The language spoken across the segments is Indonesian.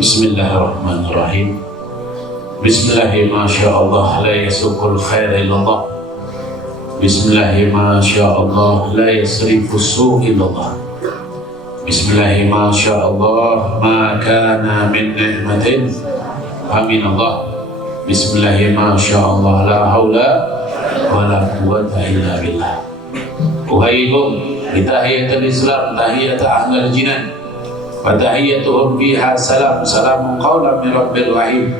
Bismillahirrahmanirrahim. Bismillahi masyaallah la yasukul khair illallah. Bismillahi masyaallah la yasrifu su' illallah. Bismillahi masyaallah ma kana min ni'matin faminallah. Bismillahi masyaallah la haula wa la quwwata illa billah. Uhayyikum bitahiyatul Islam, tahiyat ahlul jinan. Fatahiyyatuhum fiha salam, salamun qawlan min rabbil rahim.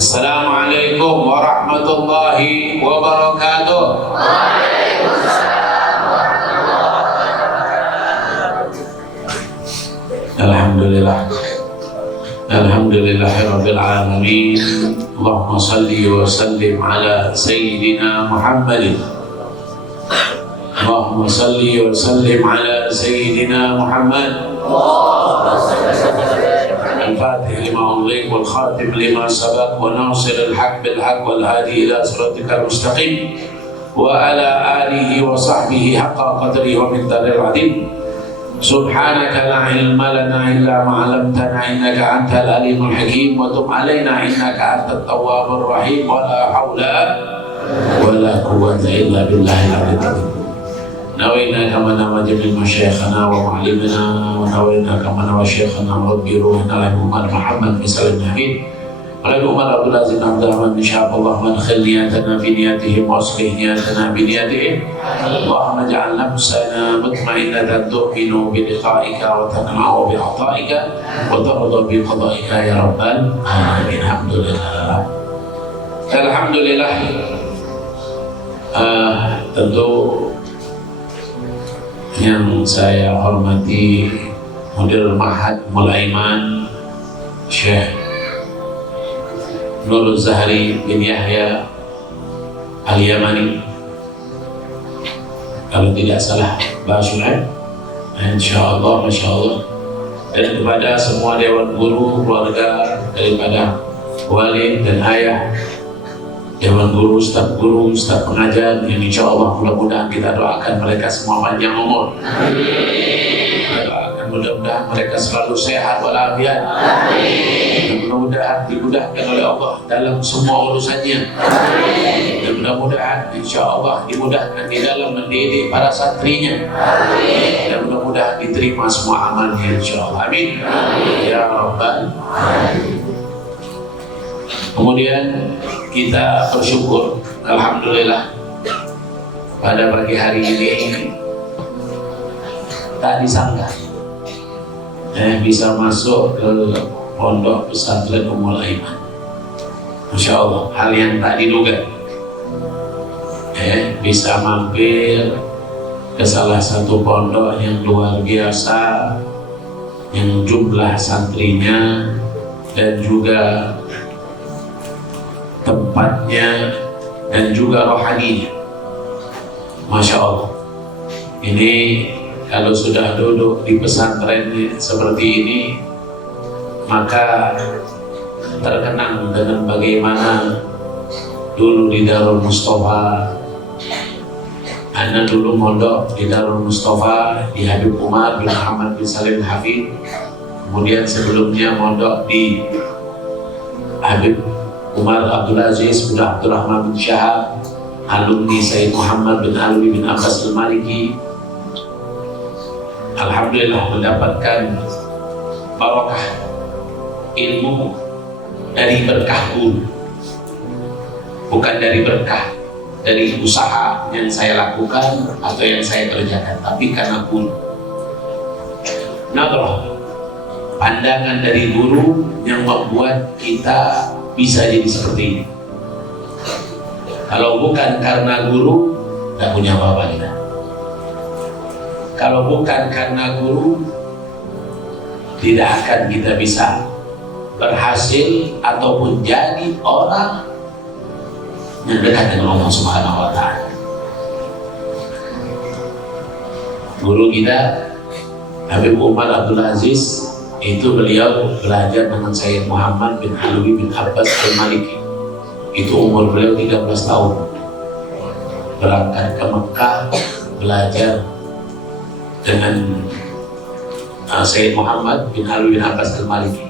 Assalamualaikum warahmatullahi wabarakatuh. Waalaikumsalam warahmatullahi wabarakatuh. Alhamdulillah. Alhamdulillahirabbil alamin. Allahumma salli wa sallim ala sayyidina Muhammadin. Allahumma salli wa sallim ala sayyidina Muhammad. الفاتح لما أغلق والخاتم لما سبق وناصر الحق بالحق والهادي إلى صراطك المستقيم وعلى آله وصحبه حق قدره ومقداره العظيم. سبحانك لا علم لنا إلا ما علمتنا إنك أنت العليم الحكيم وتب علينا إنك أنت التواب الرحيم ولا حول ولا قوة إلا بالله العلي العظيم. نوينا كما نوى جميع مشايخنا ومعلمنا ونوينا كما نوى شيخنا وربي روحنا لعمر محمد بن سليم الحفيد ولعمر عبد العزيز عبد الرحمن بن شعب. اللهم ادخل نياتنا في نياتهم واصلح نياتنا بنياتهم. اللهم اجعل نفسنا مطمئنة تؤمن بلقائك وتنمع بعطائك وترضى بقضائك يا رب العالمين. الحمد لله. Alhamdulillah. Tentu yang saya hormati Mudir Ma'had Mulaiman Syekh Nurul Zahri bin Yahya Al-Yamani, kalau tidak salah bahasanya, insyaallah, masyaallah, dan kepada semua dewan guru, keluarga daripada wali dan ayah, dewan guru, staf pengajar, yang insya Allah mudah-mudahan kita doakan mereka semua panjang umur. Kita doakan mudah-mudahan mereka selalu sehat walafiat. Dan mudah-mudahan dimudahkan oleh Allah dalam semua urusannya. Dan mudah-mudahan insya Allah dimudahkan di dalam mendidik para santrinya. Dan mudah-mudahan diterima semua amalnya insya Allah. Amin. Ya Rabbal Alamin. Kemudian kita bersyukur, alhamdulillah, pada pagi hari ini tak disangka bisa masuk ke pondok pesantren Ummul Aiman. Masya Allah, hal yang tak diduga. Bisa mampir ke salah satu pondok yang luar biasa, yang jumlah santrinya dan juga tempatnya dan juga rohaninya. Masya Allah, ini kalau sudah duduk di pesantren seperti ini, maka terkenang dengan bagaimana dulu di Darul Mustafa. Ana dulu mondok di Darul Mustafa di Habib Umar bin Muhammad bin Salim Hafid. Kemudian sebelumnya mondok di Habib Umar Abdul Aziz bin Abdurrahman bin Syahab, alumni Sayyid Muhammad bin Alwi bin Abbas al-Maliki. Alhamdulillah mendapatkan barokah ilmu dari berkah guru, bukan dari berkah dari usaha yang saya lakukan atau yang saya kerjakan, tapi karena guru. Nadrah, pandangan dari guru yang membuat kita bisa jadi seperti ini. Kalau bukan karena guru, tidak punya apa-apa kita. Kalau bukan karena guru, tidak akan kita bisa berhasil ataupun jadi orang yang dekat dengan Allah Subhanahu wa Ta'ala. Guru kita Habib Umar Abdul Aziz itu beliau belajar dengan Sayyid Muhammad bin Alwi bin Abbas al-Maliki. Itu umur beliau 13 tahun. Berangkat ke Mekah belajar dengan Sayyid Muhammad bin Ali bin Abbas al-Maliki.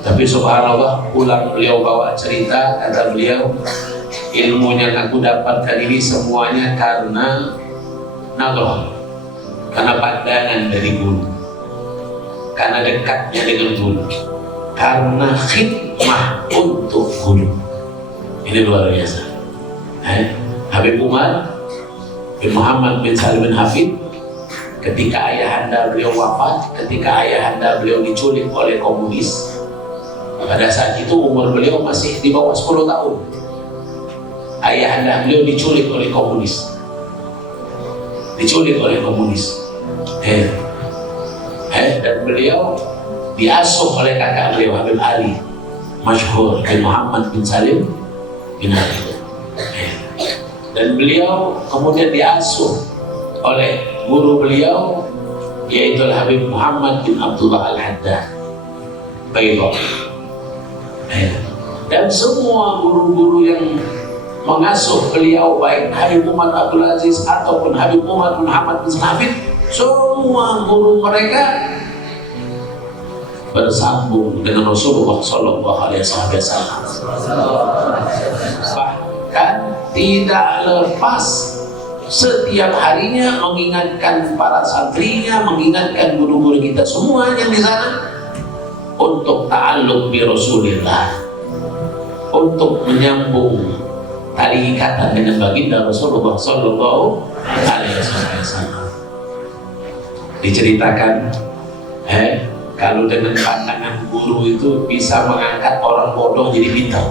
Tapi subhanallah, pulang beliau bawa cerita, kata beliau, ilmunya yang aku dapatkan ini semuanya karena nadrah, karena pandangan dari guru, karena dekatnya dengan guru, karena khidmah untuk guru. Ini luar biasa. Habib Umar bin Muhammad bin Salim bin Hafid, ketika ayahanda beliau wafat, ketika ayahanda beliau diculik oleh komunis, pada saat itu umur beliau masih di bawah 10 tahun. Ayahanda beliau diculik oleh komunis, dan beliau diasuh oleh kakak beliau Habib Ali masyhur bin Muhammad bin Salim bin Hafid. Dan beliau kemudian diasuh oleh guru beliau, yaitu Habib Muhammad bin Abdullah Al-Haddad Baydha. Dan semua guru-guru yang mengasuh beliau, baik Habib Umar Abdul Aziz ataupun Habib Umar bin Muhammad bin Hafid, semua guru mereka bersambung dengan Rasulullah Sallallahu Alaihi Wasallam. Bahkan tidak lepas, setiap harinya mengingatkan para santrinya, mengingatkan guru-guru kita semua yang di sana untuk ta'alluq bi Rasulillah, untuk menyambung tali ikatan dengan baginda Rasulullah Sallallahu Alaihi Wasallam. Diceritakan, kalau dengan pandangan guru itu bisa mengangkat orang bodoh jadi pintar,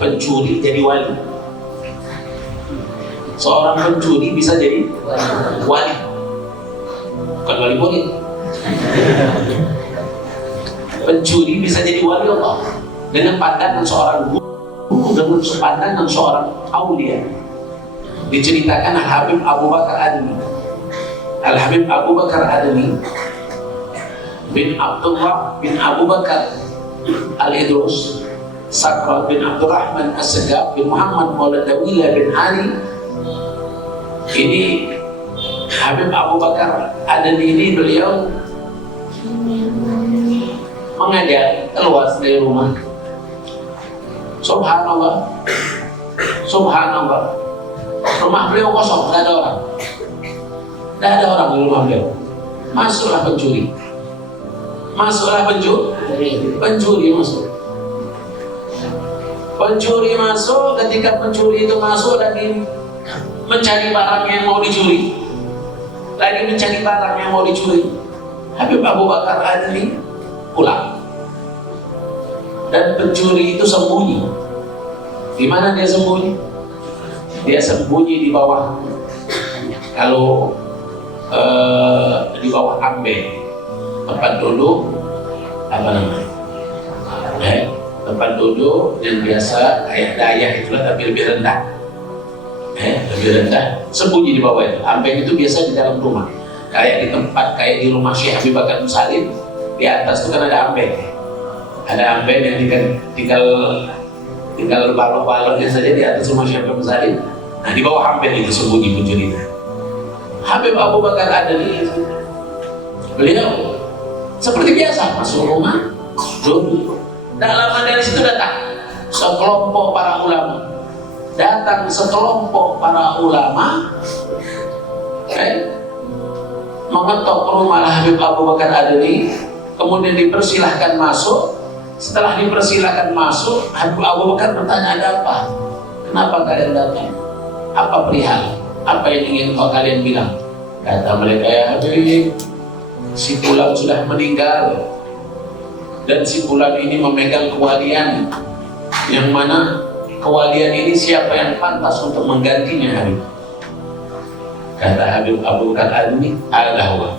pencuri jadi wali. Seorang pencuri bisa jadi wali, bukan wali murid. Pencuri bisa jadi wali Allah dengan pandangan seorang guru, dengan pandangan seorang aulia. Diceritakan Habib Abu Bakar Admi, Al-Habib Abu Bakar Admi bin Abdullah bin Abu Bakar Al-Idrus Sakrat bin Abdurrahman As-Segaf bin Muhammad Maulad Dawila bin Ali. Ini Habib Abu Bakar Admi ini beliau mengajar keluar dari rumah. Subhanallah, subhanallah, rumah beliau kosong, tidak ada orang. Tidak ada orang di rumah beliau. Masuklah pencuri. Pencuri masuk. Pencuri masuk, ketika pencuri itu masuk lagi mencari barang yang mau dicuri. Habib Abu Bakar Adli pulang. Dan pencuri itu sembunyi. Di mana dia sembunyi? Dia sembunyi di bawah, kalau di bawah ambe, tempat duduk apa namanya? Tempat duduk yang biasa kayak dayah itulah, tapi lebih rendah. Lebih rendah, sembunyi di bawah itu. Ambe itu biasa di dalam rumah, kayak di tempat kayak di rumah Syekh Habib Bakar Musalim. Di atas itu kan ada ambe. Ada ambe yang tinggal balok-baloknya saja di atas rumah Syekh Habib Musalim. Nah, di bawah ambe itu sembunyi pencuri. Habib Abu Bakar Adli, beliau seperti biasa masuk rumah, duduk. Tak lama dari situ datang sekelompok para ulama, mengetok rumah Habib Abu Bakar Adli, kemudian dipersilahkan masuk. Setelah dipersilahkan masuk, Habib Abu Bakar bertanya, ada apa? Kenapa kalian datang? Apa perihal? Apa yang ingin kalian bilang? Kata mereka, ya Habib, si fulan sudah meninggal, dan si fulan ini memegang kewalian, yang mana kewalian ini siapa yang pantas untuk menggantinya, Habib? Kata Habib Abu Bakar Admi, ada apa?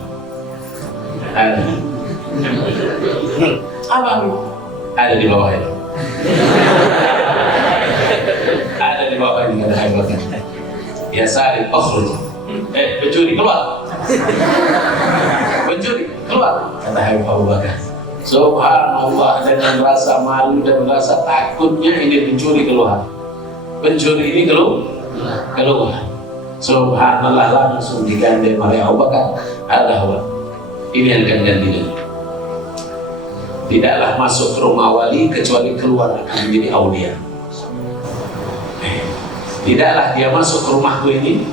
Ada di bawah itu. Ada di bawah ini, kata Habib Bakar. Ya Salih, pencuri keluar. Pencuri keluar, kata Habib Abu Bakar. Subhanallah, dengan rasa malu dan rasa takutnya ini pencuri keluar. Pencuri ini keluar. Subhanallah, langsung digandeng oleh Abu Bakar. Allah, ini yang akan gantikan. Tidaklah masuk ke rumah wali kecuali keluar akan menjadi aulia. Tidaklah dia masuk ke rumahku ini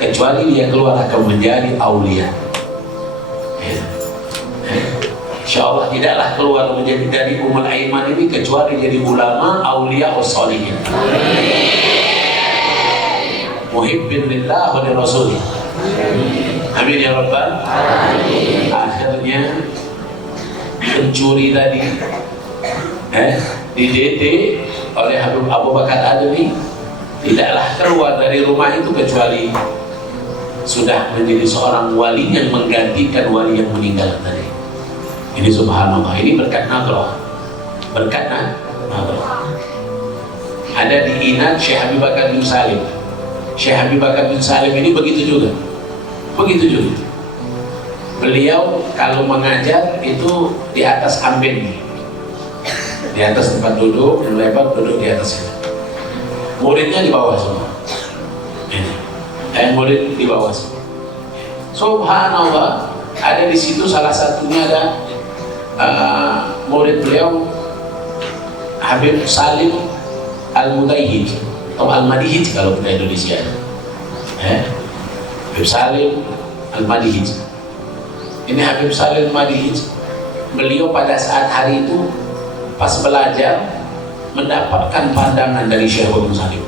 kecuali dia keluar akan menjadi aulia. Insyaallah tidaklah keluar menjadi dari Ummul Aiman ini kecuali jadi ulama aulia wassalihin. Muhibbin lillah wa li rasulih. Amin ya rabbal alamin. Akhirnya pencuri tadi didetek oleh Habib Abu Bakar Adami, tidaklah keluar dari rumah itu kecuali sudah menjadi seorang wali yang menggantikan wali yang meninggal tadi. Ini subhanallah, ini berkat nadrah, berkat nadrah. Ada di Inat Syekh Habib Bakar bin Salim. Syekh Habib Bakar bin Salim ini begitu juga. Beliau kalau mengajar itu di atas amben, di atas tempat duduk yang lebar, duduk di atasnya. Muridnya di bawah semua. Murid di bawah semua. Subhanallah, ada di situ salah satunya ada murid beliau Habib Salim Al-Mudayhid atau Al-Madihid kalau kita Indonesia. Habib Salim Al-Madihid. Ini Habib Salim Al-Madihid. Beliau pada saat hari itu pas belajar mendapatkan pandangan dari Syekh Habib Salim.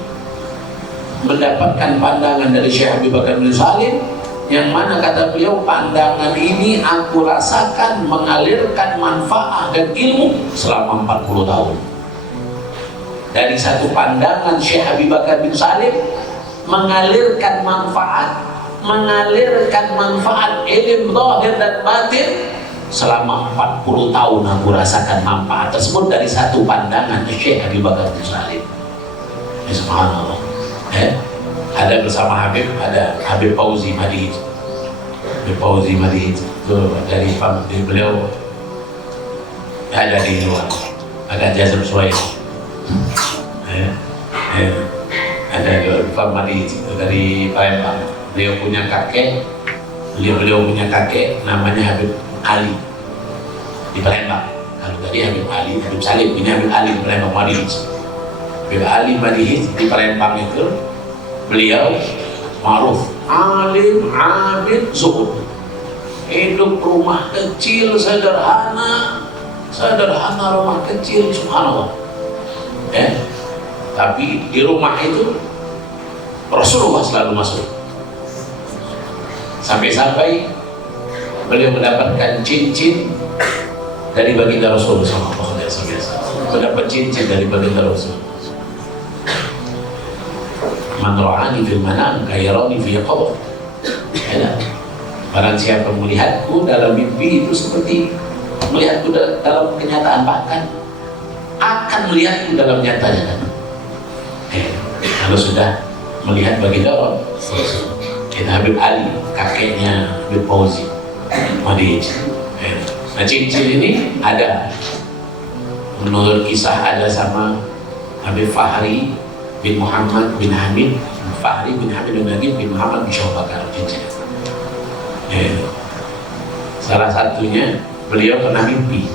Mendapatkan pandangan dari Syekh Habib Bakar bin Salim, yang mana kata beliau, pandangan ini aku rasakan mengalirkan manfaat dan ilmu selama 40 tahun. Dari satu pandangan Syekh Habib Bakar bin Salim mengalirkan manfaat ilmu zahir dan batin selama 40 tahun aku rasakan manfaat tersebut dari satu pandangan Syekh Habib Bakar bin Salim. Subhanallah. Ada bersama Habib, ada Habib Fauzi Madihid. Habib Fauzi Madihid itu dari beliau ada di luar, ada Jazam Suwaid. Ada Habib Madihid dari Palembang. Beliau punya kakek namanya Habib Ali di Palembang. Kalau tadi Habib Ali, Habib Salim, ini Habib Ali di Palembang Madihid. Habib Ali Madihid di Palembang itu beliau ma'ruf, alim, abid, zuhud. Hidup rumah kecil sederhana rumah kecil, subhanallah. Tapi di rumah itu Rasulullah selalu masuk. Sampai-sampai beliau mendapatkan cincin dari baginda Rasulullah SAW. Mendapat cincin dari baginda Rasul. Man ra'ani fil manam kayrani fi qabr. Barang siapa melihatku dalam mimpi itu seperti melihatku dalam kenyataan, bahkan akan melihatku dalam nyatanya. Kalau sudah melihat baginda Rasul, kita Habib Ali, kakeknya Habib Fauzi Madihid. Nah, cincin ini ada, menurut kisah ada sama Habib Fahri bin Muhammad bin Hamid, Fahri bin Hamid bin Nagib bin Muhammad bin Syawal Bakar cincin. Salah satunya beliau pernah mimpi,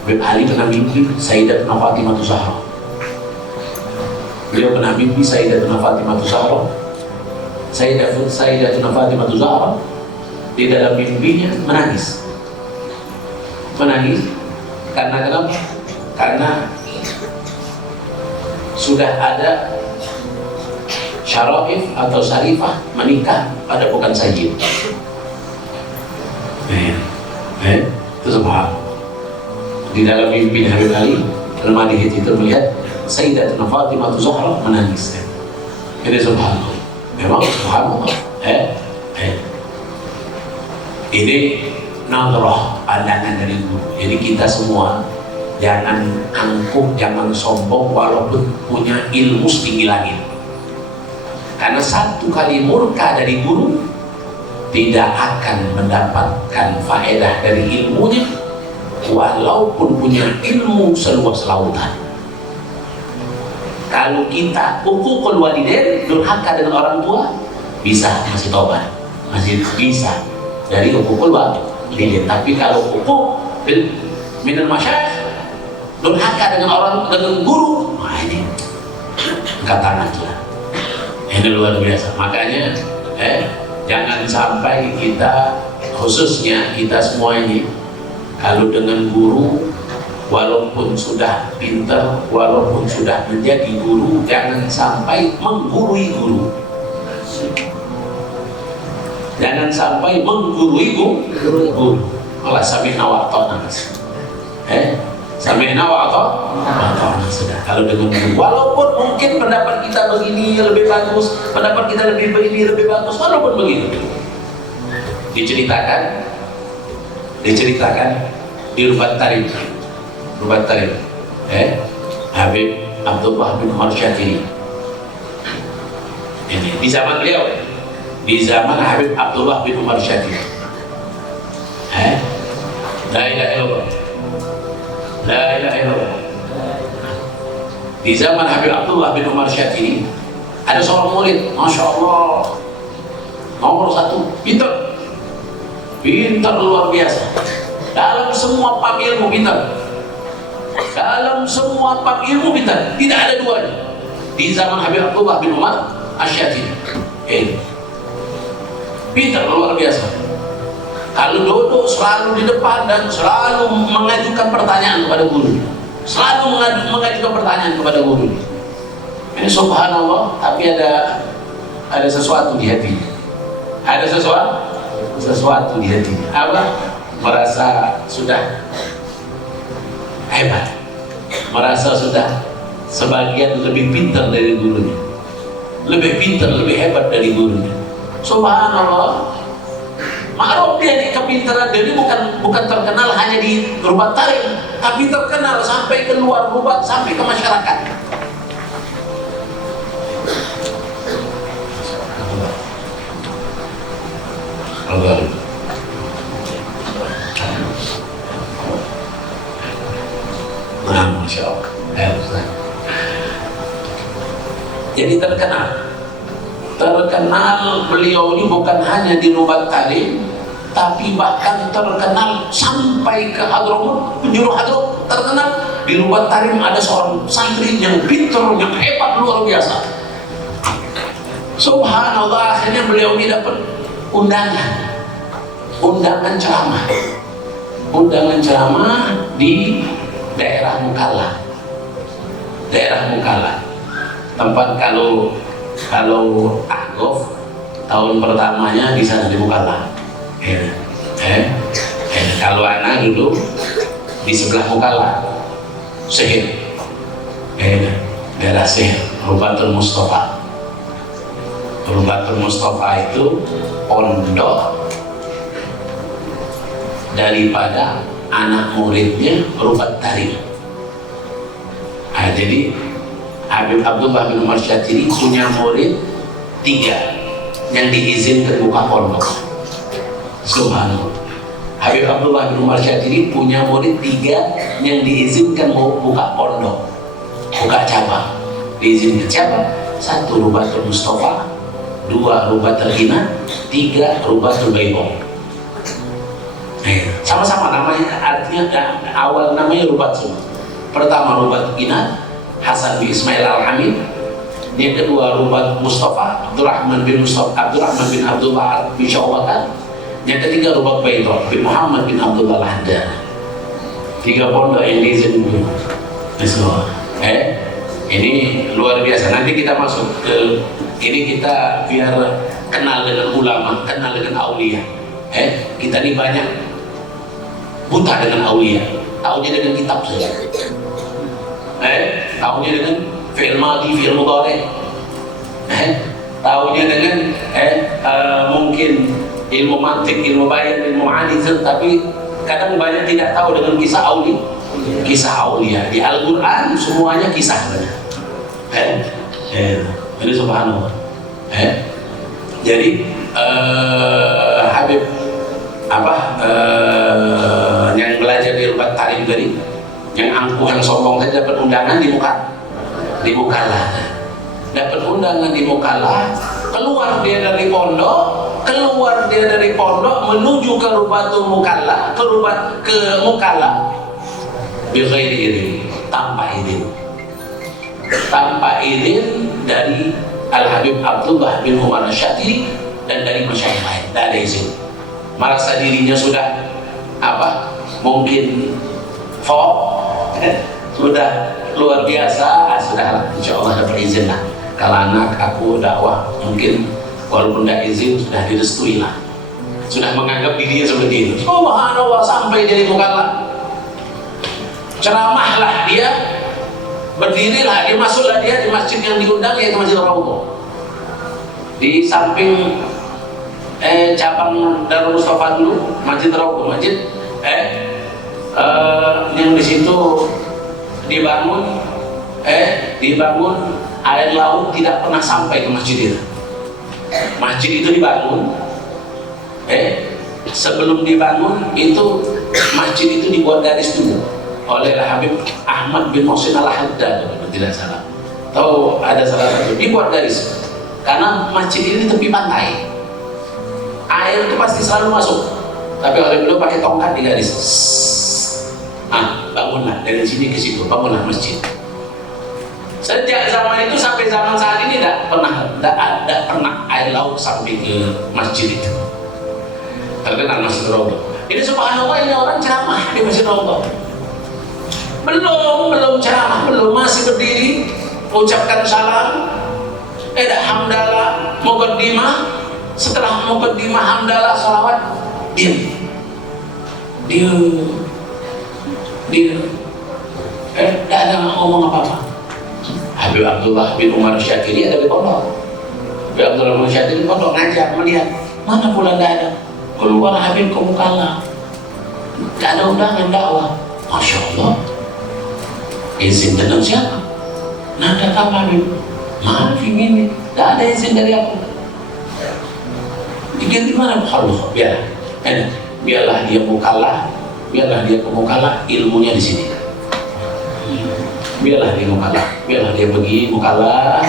Habib Ali pernah mimpi Sayyidatuna Fatimah Zahra. Beliau pernah mimpi Sayyidatuna Fatimah Zahra. Sayyidatuna Fatimah Zahra di dalam mimpinya menangis. Karena kenapa? Karena sudah ada syarafif atau syarifah menikah pada bukan sayyid. Itu subhanallah. Di dalam mimpi Habib Ali Al-Madihid itu melihat Sayyidatuna Fatimah Zahra menangis. Ini subhanallah. Memang subhanallah. Ini nadrah, pandangan dari guru. Jadi kita semua jangan angkuh, jangan sombong walaupun punya ilmu setinggi langit. Karena satu kali murka dari guru tidak akan mendapatkan faedah dari ilmunya walaupun punya ilmu seluas lautan. Kalau kita hukukul walidain, durhaka dengan orang tua, bisa, masih tobat, masih bisa dari hukukul walidin. Tapi kalau hukuk minal masyayikh, durhaka dengan orang, dengan guru, nah ini angkat tangan lah. Ini luar biasa. Makanya jangan sampai kita, khususnya kita semua ini, kalau dengan guru, walaupun sudah pintar, walaupun sudah menjadi guru, jangan sampai menggurui guru. Jangan sampai menggurui guru. Malah sami'na wa ata'na. Sami'na wa ata'na sudah. Kalau dengan guru, walaupun mungkin pendapat kita begini lebih bagus, pendapat kita lebih begini lebih bagus, walaupun begitu. Diceritakan di Rubat Tarif, Habib Abdullah bin Umar Syatiri. Ini di zaman beliau, di zaman Habib Abdullah bin Umar Syatiri. La ilaha illallah, la ilaha illallah. Di zaman Habib Abdullah bin Umar Syatiri ada seorang murid, masya Allah, nomor 1, pintar luar biasa. Dalam semua bab ilmu pintar. Dalam semua bab ilmu pintar, tidak ada duanya. Di zaman Habib Abdullah bin Umar Asy-Syatiri, pintar luar biasa. Kalau duduk selalu di depan dan selalu mengajukan pertanyaan kepada guru. Selalu mengajukan pertanyaan kepada guru. Ini subhanallah, tapi ada sesuatu di hatinya. Ada sesuatu di hatinya. Apa? Merasa sudah hebat, merasa sudah sebagian lebih pintar dari gurunya, lebih pintar, lebih hebat dari gurunya. Subhanallah. Ma'ruf dia di kepintaran dia ini bukan terkenal hanya di Rubat Tarif, tapi terkenal sampai keluar Rubat, sampai ke masyarakat. Allah. Nah, Masya Allah. Jadi terkenal beliau ini bukan hanya di Rubat Tarif, tapi bahkan terkenal sampai ke Hadramut, penjuru Hadramut. Terkenal di Rubat Tarif ada seorang santri yang pintar, yang hebat luar biasa. Subhanallah, akhirnya beliau ini dapat undangan ceramah di daerah Mukalla, tempat kalau Agof tahun pertamanya di sana di Mukalla. Kalau anak dulu di sebelah Mukalla, Sehir, daerah Sehir, Rubatul Mustafa. Rubatul Mustafa itu pondok daripada anak muridnya Rubat Tarif. Jadi Habib Abdullah bin Umar Syatiri punya murid 3 yang diizinkan buka pondok. Subhanallah. Habib Abdullah bin Umar Syatiri punya murid 3 yang diizinkan mau buka pondok, buka cabang. Diizinkan siapa? 1 Rubatul Mustafa, 2 Rubatul Hina, 3 Rubatul Baydha. Sama-sama namanya, artinya awal namanya Rubat semua. Pertama Rubat Hina, Hasan bin Ismail Al-Hamid. Yang kedua Rubat Mustafa, Abdurrahman bin Abdullah bin Syawwatan. Yang ketiga Rubat Baydha bin Muhammad bin Abdullah Al-Haddad. 3 pondok yang diizinkan. Ini luar biasa. Nanti kita masuk ke ini, kita biar kenal dengan ulama, kenal dengan aulia. Kita ini banyak buta dengan aulia, taunya dengan kitab saja. Taunya dengan fi'il madhi, fi'il mudhari. Taunya dengan mungkin ilmu mantik, ilmu bayan, ilmu ma'ani, tapi kadang banyak tidak tahu dengan kisah aulia. Di Al-Quran semuanya kisah saja. Ini subhanallah. Jadi Habib yang belajar di Rubat Tarif tadi, yang angkuh, yang sombong saja dapat undangan di Mukalla. Dapat undangan di Mukalla, keluar dia dari pondok menuju ke Rubatul Mukalla, ke Mukalla bighairi idin, tanpa izin dari Al-Habib Abdullah bin Umar Asy'ari dan dari masyayikh lain. Tidak ada izin, merasa dirinya sudah mungkin sudah luar biasa, sudah insya Allah dapat izin lah. Kalau anak aku dakwah mungkin walaupun tidak izin sudah direstui lah, sudah menganggap dirinya seperti itu. Subhanallah, sampai jadi Mukalla, ceramahlah dia, berdirilah dia, masuklah dia di masjid yang diundang, yaitu Masjid Raudhah, di samping cabang Darul Mustafa dulu, Masjid Raudhah, yang di situ dibangun air laut tidak pernah sampai ke masjid itu. Masjid itu dibangun, sebelum dibangun itu masjid itu dibuat garis dulu oleh Habib Ahmad bin Muhsin Al-Haddad, kalau tidak salah. Tahu ada salah satu dibuat garis karena masjid ini tepi pantai, air itu pasti selalu masuk, tapi oleh beliau pakai tongkat di garis. Bangunlah dari sini ke situ, bangunlah masjid. Sejak zaman itu sampai zaman saat ini tidak pernah air laut sampai ke masjid itu. Terkenal Masjid Raudhah. Ini subhanallah, ini orang ceramah di Masjid Raudhah. Belum ceramah, masih berdiri, ucapkan salam, hamdalah, muqaddimah. Setelah muqaddimah, hamdalah, salawat, diam. Tidak ada ngomong apa-apa. Habib Abdullah bin Umar Asy'ari ada di pondok. Habib Abdullah bin Umar Asy'ari di pondok ngajar, melihat mana pula tidak ada. Keluar Habib ke Mukalla, tidak ada undangan dakwah. Masya Allah, izin tentang siapa? Nada kamu Habib? Maaf ini, tidak ada izin dari aku. Diganti mana? Allah, biarlah dia Mukalla, biarlah dia ke Mukalla, ilmunya di sini. Biarlah dia Mukalla, biarlah dia pergi Mukalla,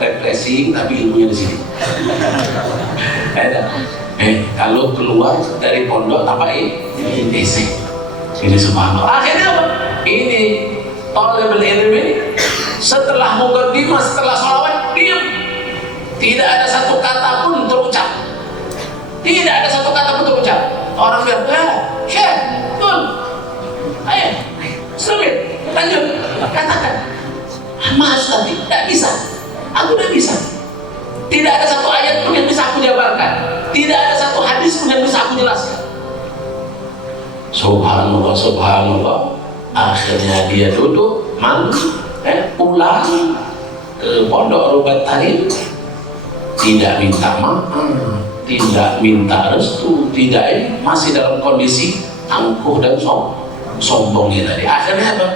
refreshing, tapi ilmunya di sini. Kalau keluar dari pondok tanpa izin, ini subhanallah. Akhirnya apa? Ini talibul ilmi setelah muqaddimah, setelah sholawat, diam. Tidak ada satu kata pun terucap. Tidak ada satu kata pun terucap. Orang bilang, Syekh, ayo, semit, lanjut, katakan. Mas tadi, tidak bisa. Aku tidak bisa. Tidak ada satu ayat pun yang bisa aku jabarkan. Tidak ada satu hadis pun yang bisa aku jelaskan. Subhanallah, subhanallah. Akhirnya dia duduk, pulang ke pondok Rubat Tarim. Tidak minta maaf, tidak minta restu, tidak, masih dalam kondisi angkuh dan sombongnya tadi. Akhirnya apa?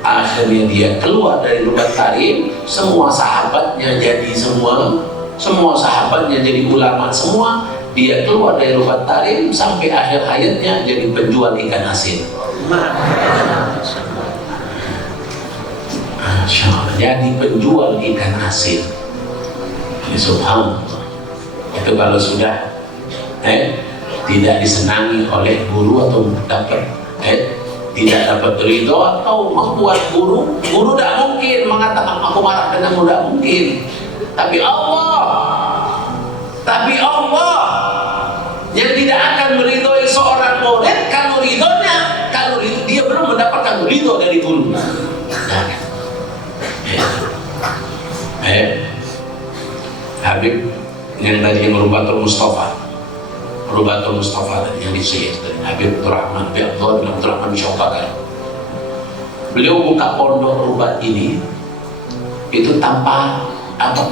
Akhirnya dia keluar dari Rubat Tarim, semua sahabatnya jadi semua sahabatnya jadi ulama semua. Dia keluar dari Rubat Tarim sampai akhir hayatnya jadi penjual ikan asin. Masya Allah, jadi penjual ikan asin. Ini subhanallah. Itu kalau sudah tidak disenangi oleh guru atau tidak dapat ridho atau membuat guru tidak mungkin mengatakan aku marah dengan tidak mungkin. Tapi Allah yang tidak akan meridhoi seorang murid kalau dia belum mendapatkan ridho dari guru. Habib yang tadi yang Rubatul Mustafa yang disihir tadi, Habib Abdurrahman bin Abdurrahman Syauqakan. Beliau buka pondok Rubat ini itu tanpa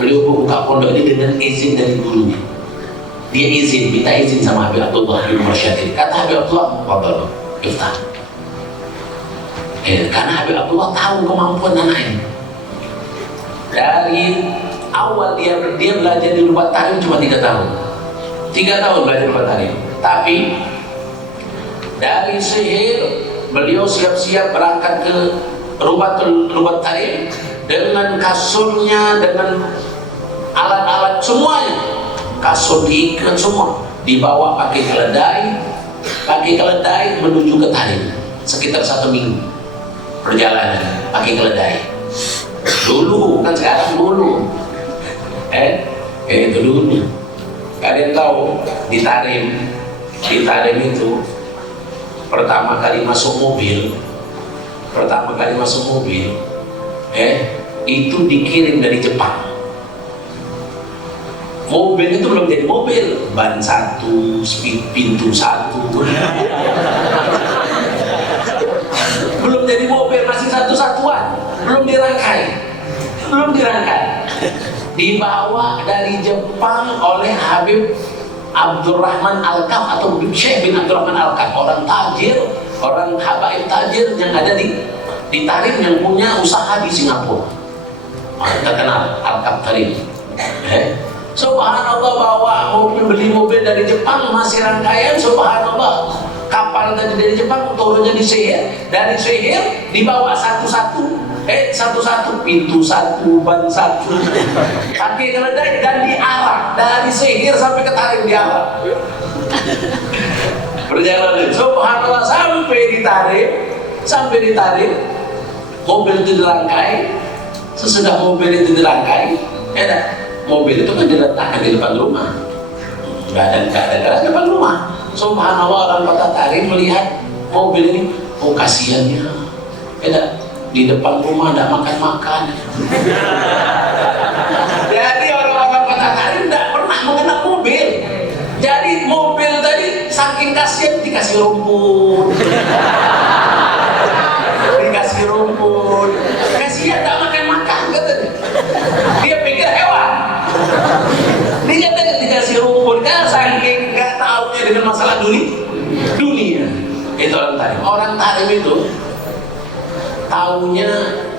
beliau buka pondok ini dengan izin dari gurunya. Dia minta izin sama Habib Abdullah bin Umar Asy'ari. Kata Habib Abdullah, "Fadhal, iftah." Karena Habib Abdullah tahu kemampuan anaknya. Dari awal dia belajar di Rubat Tarim cuma 3 tahun. 3 tahun belajar di Rubat Tarim. Tapi dari sihir beliau siap-siap berangkat ke Rubat Tarim dengan kasurnya, dengan alat-alat semuanya, kasur diikat semua, dibawa pakai keledai menuju ke Tarim, sekitar 1 minggu perjalanan pakai keledai. Dulu kan, sekarang dulu itu dulu. Kalian tahu di Tarim itu pertama kali masuk mobil itu dikirim dari Jepang. Mobil itu belum jadi mobil, ban 1, pintu 1, belum jadi mobil, masih satu-satuan, belum dirangkai. Dibawa dari Jepang oleh Habib Abdurrahman Al-Kaf atau Syekh bin Abdurrahman Al-Kaf, orang tajir, orang habaib tajir yang ada di Tarim, yang punya usaha di Singapura. Terkenal Al-Kaf Tarim. Subhanallah, bawa beli mobil dari Jepang, masih rangkaian. Subhanallah, kapal tadi dari Jepang, turunnya di Sihir, dari Sihir dibawa satu-satu, pintu 1, ban 1, pakai keledai, dan diarak dari Sihir sampai ke Tarim, diarak. Perjalanan, subhanallah, sampai di Tarim, mobil itu dirangkai. Sesudah mobil itu dirangkai, mobil itu kan diletakkan di depan rumah, nggak ada depan rumah. Subhanallah, orang kota Tarim melihat mobil ini, oh kasihannya, di depan rumah tidak makan. Jadi orang-orang kota Tarim tidak pernah mengenal mobil. Jadi mobil tadi saking kasihan dikasih rumput, kasihan tidak makan katanya. Dia pikir hewan. Dia dikasih rumput, kan saking nggak tahunya dengan masalah dunia. Itu orang Tarim itu tahunya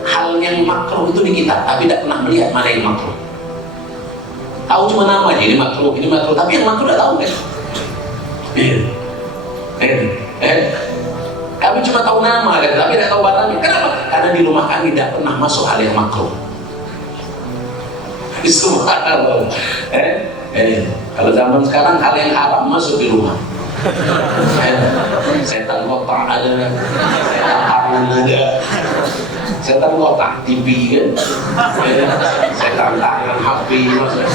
hal yang makruh itu di kitab, tapi tidak pernah melihat mana yang makruh. Tahu cuma namanya, ini makruh, tapi yang makruh tidak tahu kan? Kami cuma tahu nama kan, tapi tidak tahu barangnya. Kenapa? Karena di rumah kami tidak pernah masuk hal yang makruh. Subhanallah. Kalau zaman sekarang hal yang haram masuk di rumah. Setan kotak ada, setan tangan ada, setan kotak TV kan, setan tangan HP masuk.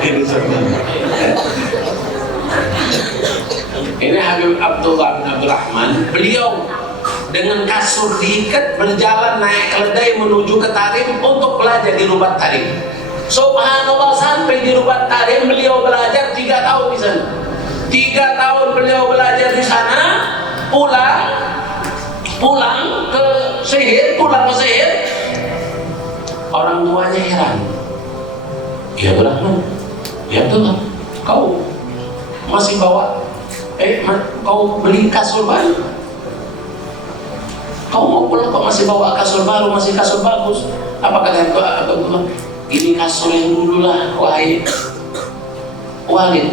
Ini sebenarnya. Ini Habib Abdullah bin Abdurrahman, beliau dengan kasur diikat berjalan naik keledai menuju ke Tarim untuk belajar di Rubat Tarim. Subhanallah, sampai di Rubat Tarim beliau belajar 3 tahun di sana. 3 tahun beliau belajar di sana, pulang ke Sihir. Orang tuanya heran. Ya Abdurrahman, ya Abdullah, kau masih bawa kau beli kasur baru, kau mau pulang kok masih bawa kasur baru, masih kasur bagus. Apa kata Abdullah? Ini kasur yang dulu lah, Walid,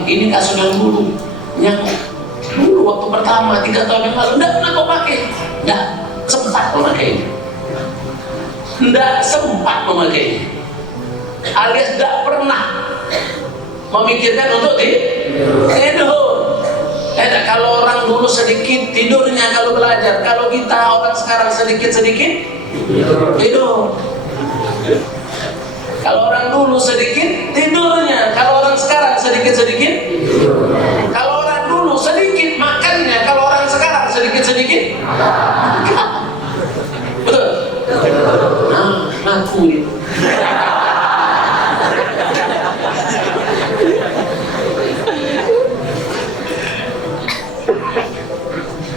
ini kasur yang dulu waktu pertama 3 tahun yang lalu, tidak pernah kau pakai, tidak sempat memakai, alias tidak pernah memikirkan untuk tidur. Kalau orang dulu sedikit tidurnya kalau belajar, kalau kita orang sekarang sedikit tidur. Kalau orang dulu sedikit tidurnya, kalau orang sekarang sedikit. Kalau orang dulu sedikit makannya, kalau orang sekarang sedikit. Betul? Nah, ngaku itu.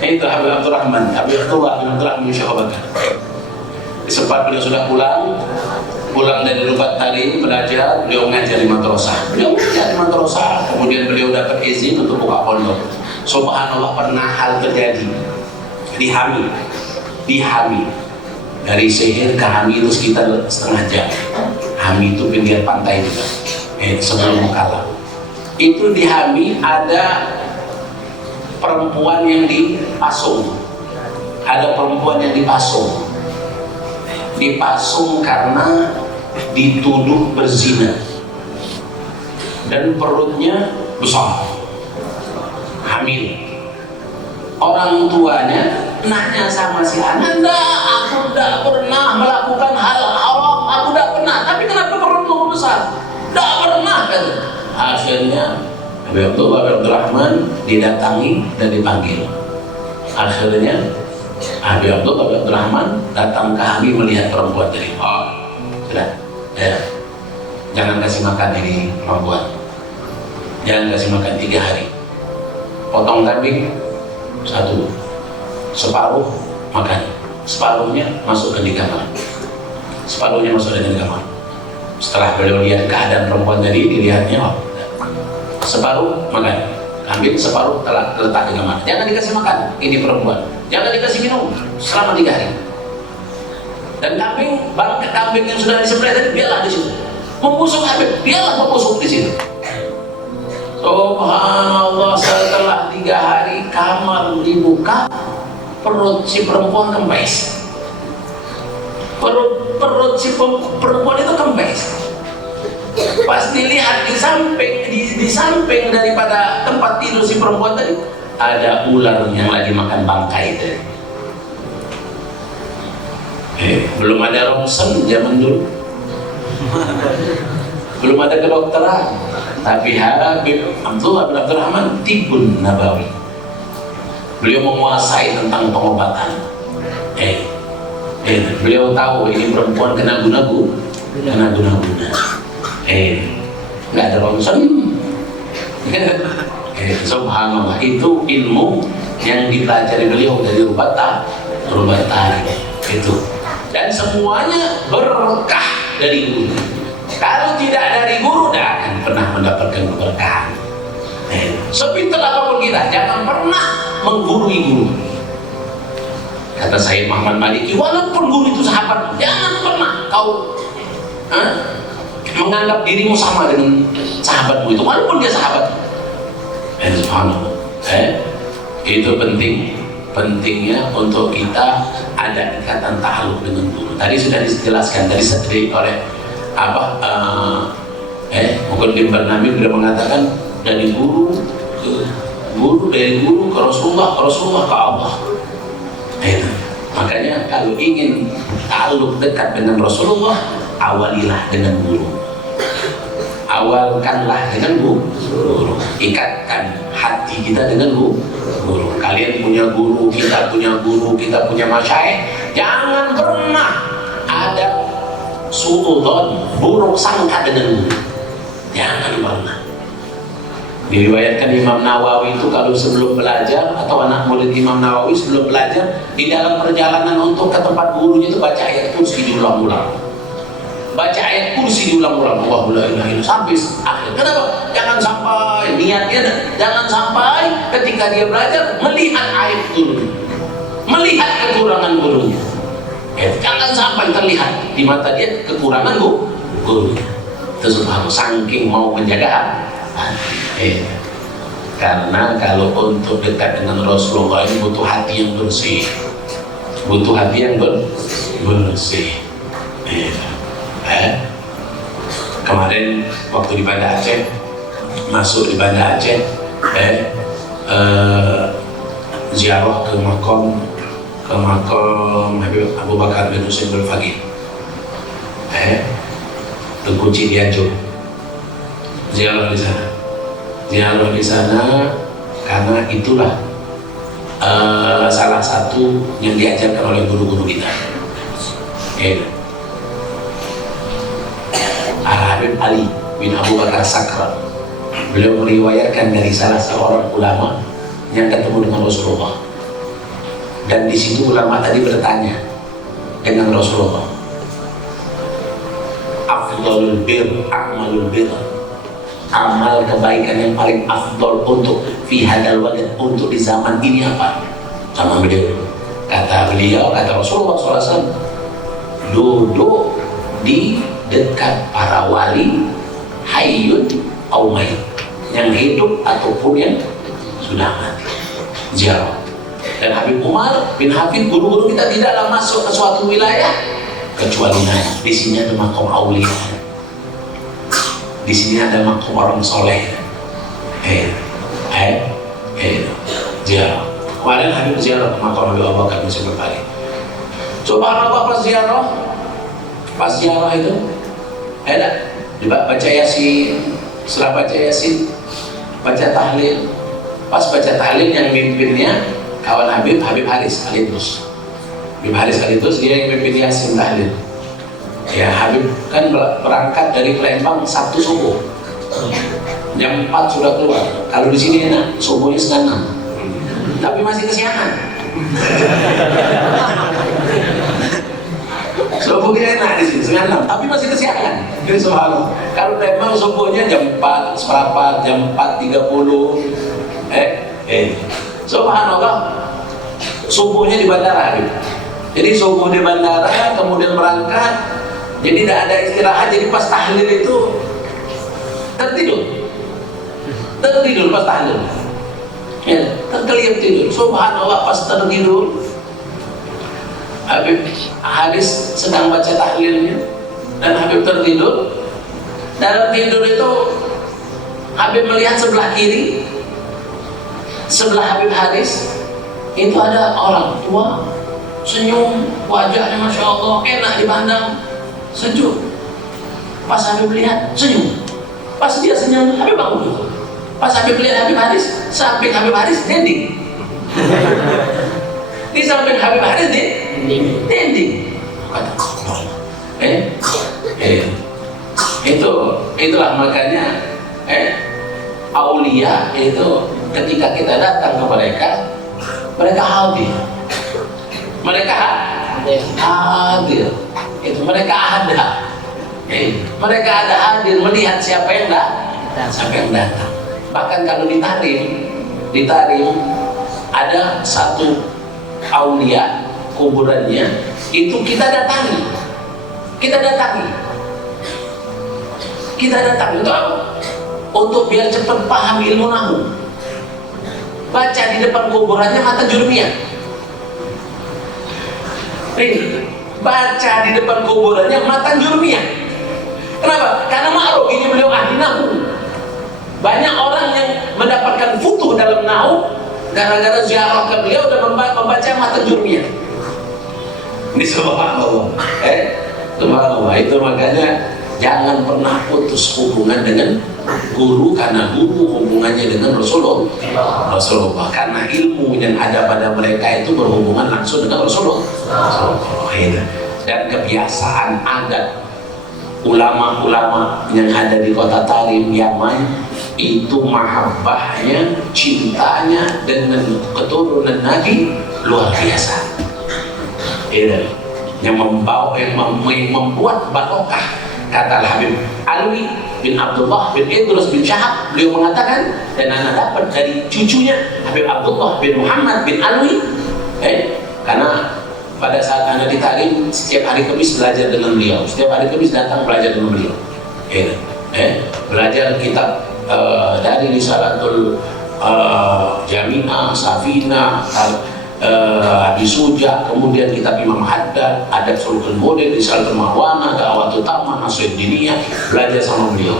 Itu Habib Abdurrahman, Habib Abdullah bin Abdurrahman Syahbatan. Sempat beliau sudah pulang dari Rubat Tarim belajar, beliau mengajar di madrasah. Kemudian beliau dapat izin untuk buka pondok. Subhanallah, pernah hal terjadi di Hami. Dari Sihir ke Hami itu sekitar setengah jam. Hami itu pinggir pantai juga. Sebelum Mukalla. Itu di Hami ada perempuan yang dipasung. Dipasung karena dituduh berzina dan perutnya besar, hamil. Orang tuanya nanya sama si anak, "Enggak, aku tidak pernah melakukan hal haram, aku tidak pernah. Tapi kenapa perutmu besar?" "Tidak pernah," kan. Akhirnya Habib Abdurrahman didatangi dan dipanggil. Akhirnya Habib Abdurrahman datang ke kami melihat perempuan tadi. "Oh, sudah, ya, jangan kasih makan ini perempuan. Jangan kasih makan 3 hari. Potong kambing 1, separuh makan, separuhnya masukkan di kamar, separuhnya masukkan di kamar." Setelah beliau lihat keadaan perempuan tadi, dilihatnya, oh, separuh makan kambing, separuh letak di kamar. Jangan dikasih makan ini perempuan, jangan dikasih minum selama 3 hari. Dan bangkai kambing yang sudah disembelih tadi biarlah di situ. Membusuk Habib, biarlah membusuk di situ. Subhanallah, setelah 3 hari kamar dibuka, perut si perempuan kempes. Perut si perempuan itu kempes. Pas dilihat di samping daripada tempat tidur si perempuan tadi, ada ular yang lagi makan bangkai tadi. Belum ada ronsen zaman dulu, belum ada kedokteran. Tapi Habib Abdullah bin Abdurrahman Tibun Nabawi, beliau menguasai tentang pengobatan. Beliau tahu ini perempuan kena guna-guna. Nggak ada ronsen. Subhanallah, itu ilmu yang dipelajari beliau dari Rubat Tari itu. Dan semuanya berkah dari guru. Kalau tidak dari guru, tidak akan pernah mendapatkan keberkahan. Sepintar apapun kita, jangan pernah menggurui guru. Kata Sayyid Muhammad Maliki, walaupun guru itu sahabat, jangan pernah kau menganggap dirimu sama dengan sahabatmu itu, walaupun dia sahabat. Subhanallah. Itu pentingnya untuk kita ada ikatan ta'alluq dengan guru. Tadi sudah dijelaskan tadi oleh Muqaddim Barnami beliau mengatakan dari guru ke Rasulullah ke Allah. Makanya kalau ingin ta'alluq dekat dengan Rasulullah, awalilah dengan guru. Awalkanlah dengan guru. Ikatkan hati kita dengan guru. Kalian punya guru, kita punya masyayikh. Jangan pernah ada suudzon, buruk sangka dengan guru. Jangan pernah. Diriwayatkan Imam Nawawi itu kalau sebelum belajar, atau anak murid Imam Nawawi sebelum belajar, di dalam perjalanan untuk ke tempat gurunya itu baca ayat kursi diulang-ulang. Baca ayat kursi diulang-ulang, Allahu la ilaha illallah, sampai akhir. Kenapa? Jangan sampai niatnya, jangan sampai ketika dia belajar melihat ayat gurunya, melihat kekurangan gurunya. Jangan sampai terlihat di mata dia kekurangan gurunya. Itu subhanallah, saking mau menjaga hati. Karena kalau untuk dekat dengan Rasulullah ini butuh hati yang bersih, butuh hati yang bersih. Kemarin waktu di Banda Aceh, masuk di Banda Aceh, ziarah ke makam Habib Abu Bakar bin Husain Al-Faqih, Tugu Cidiajo. Ziarah di sana karena itulah salah satu yang diajarkan oleh guru-guru kita. Al-Habib Ali bin Abu Bakar Sakran, beliau meriwayatkan dari salah seorang ulama yang ketemu dengan Rasulullah, dan di situ ulama tadi bertanya dengan Rasulullah, afdalul bir, a'malul bir, amal kebaikan yang paling afdal untuk fi hadal waqt, untuk di zaman ini apa? Sama beliau. Kata Rasulullah SAW, duduk di dekat para wali, hayyun au mayit, yang hidup ataupun yang sudah mati, ziarah. Dan Habib Umar bin Hafid, guru-guru kita, tidaklah masuk ke suatu wilayah kecuali Nabi. Di sini ada makom aulia, di sini ada makom orang soleh. Ziarah. Kemarin Habib ziarah makam Habib Abu Bakar bin Bali. Subhanallah, pas ziarah itu, baca Yasin, setelah baca Yasin, baca tahlil. Pas baca tahlil yang mimpinnya kawan Habib Haris Alidrus. Habib Haris Alidrus dia yang mimpin Yasin tahlil. Ya, Habib kan berangkat dari Palembang Sabtu subuh. Jam 4 sudah keluar. Kalau di sini enak, subuhnya setengah 6. Tapi masih kesiangan. Subuhnya enak di sini setengah 6, tapi masih kesiangan. Jadi subhanallah. Kalau Palembang subuhnya jam 4 seperempat, jam 4.30. Subhanallah. Subuhnya di bandara. Jadi subuh di bandara, kemudian berangkat. Jadi tidak ada istirahat. Jadi pas tahlil itu tertidur pas tahlil. Terkeliap tidur. Subhanallah, pas tertidur Habib Haris sedang baca tahlilnya dan Habib tertidur. Dalam tidur itu Habib melihat sebelah kiri, sebelah Habib Haris itu ada orang tua, senyum, wajahnya Masya Allah, enak dipandang, sejuk. Pas Habib lihat, senyum. Pas dia senyum, Habib bangun. Pas Habib lihat Habib Haris, samping Habib Haris dinding. Di samping Habib Haris dinding. Itulah makanya aulia itu ketika kita datang ke mereka hadir. Mereka mereka ada hadir melihat siapa yang datang. Bahkan kalau di Tarim ada satu aulia kuburannya itu kita datangi untuk biar cepat paham ilmu nahu. Baca di depan kuburannya mata jurmiyah. Baca di depan kuburannya mata jurmiyah. Kenapa? Karena ma'ruf ini beliau ahli nahu. Banyak orang yang mendapatkan futuh dalam nahu gara-gara ziarah ke beliau dan membaca mata jurmiyah. Ini subhanallah. Subhanallah. Itu makanya jangan pernah putus hubungan dengan guru, karena guru hubungannya dengan Rasulullah. Karena ilmu yang ada pada mereka itu berhubungan langsung dengan Rasulullah. Dan kebiasaan adat ulama-ulama yang ada di kota Tarim, Yaman, itu mahabbahnya, cintanya dengan keturunan Nabi luar biasa. Yang membuat barokah. Kata Habib Alwi bin Abdullah bin Idrus bin Syahab, beliau mengatakan, dan anak dapat dari cucunya Habib Abdullah bin Muhammad bin Alwi, karena pada saat anak di Tarim setiap hari Kamis belajar dengan beliau, setiap hari Kamis datang belajar dengan beliau, belajar kitab dari Risalatul Jami'ah, Safina, Abi Suja, kemudian kitab Imam Haddad, Adab Sulukul Mu'min, Risalatul Marwana, Da'watul Tamah, Nasihat Diniyah, belajar sama beliau.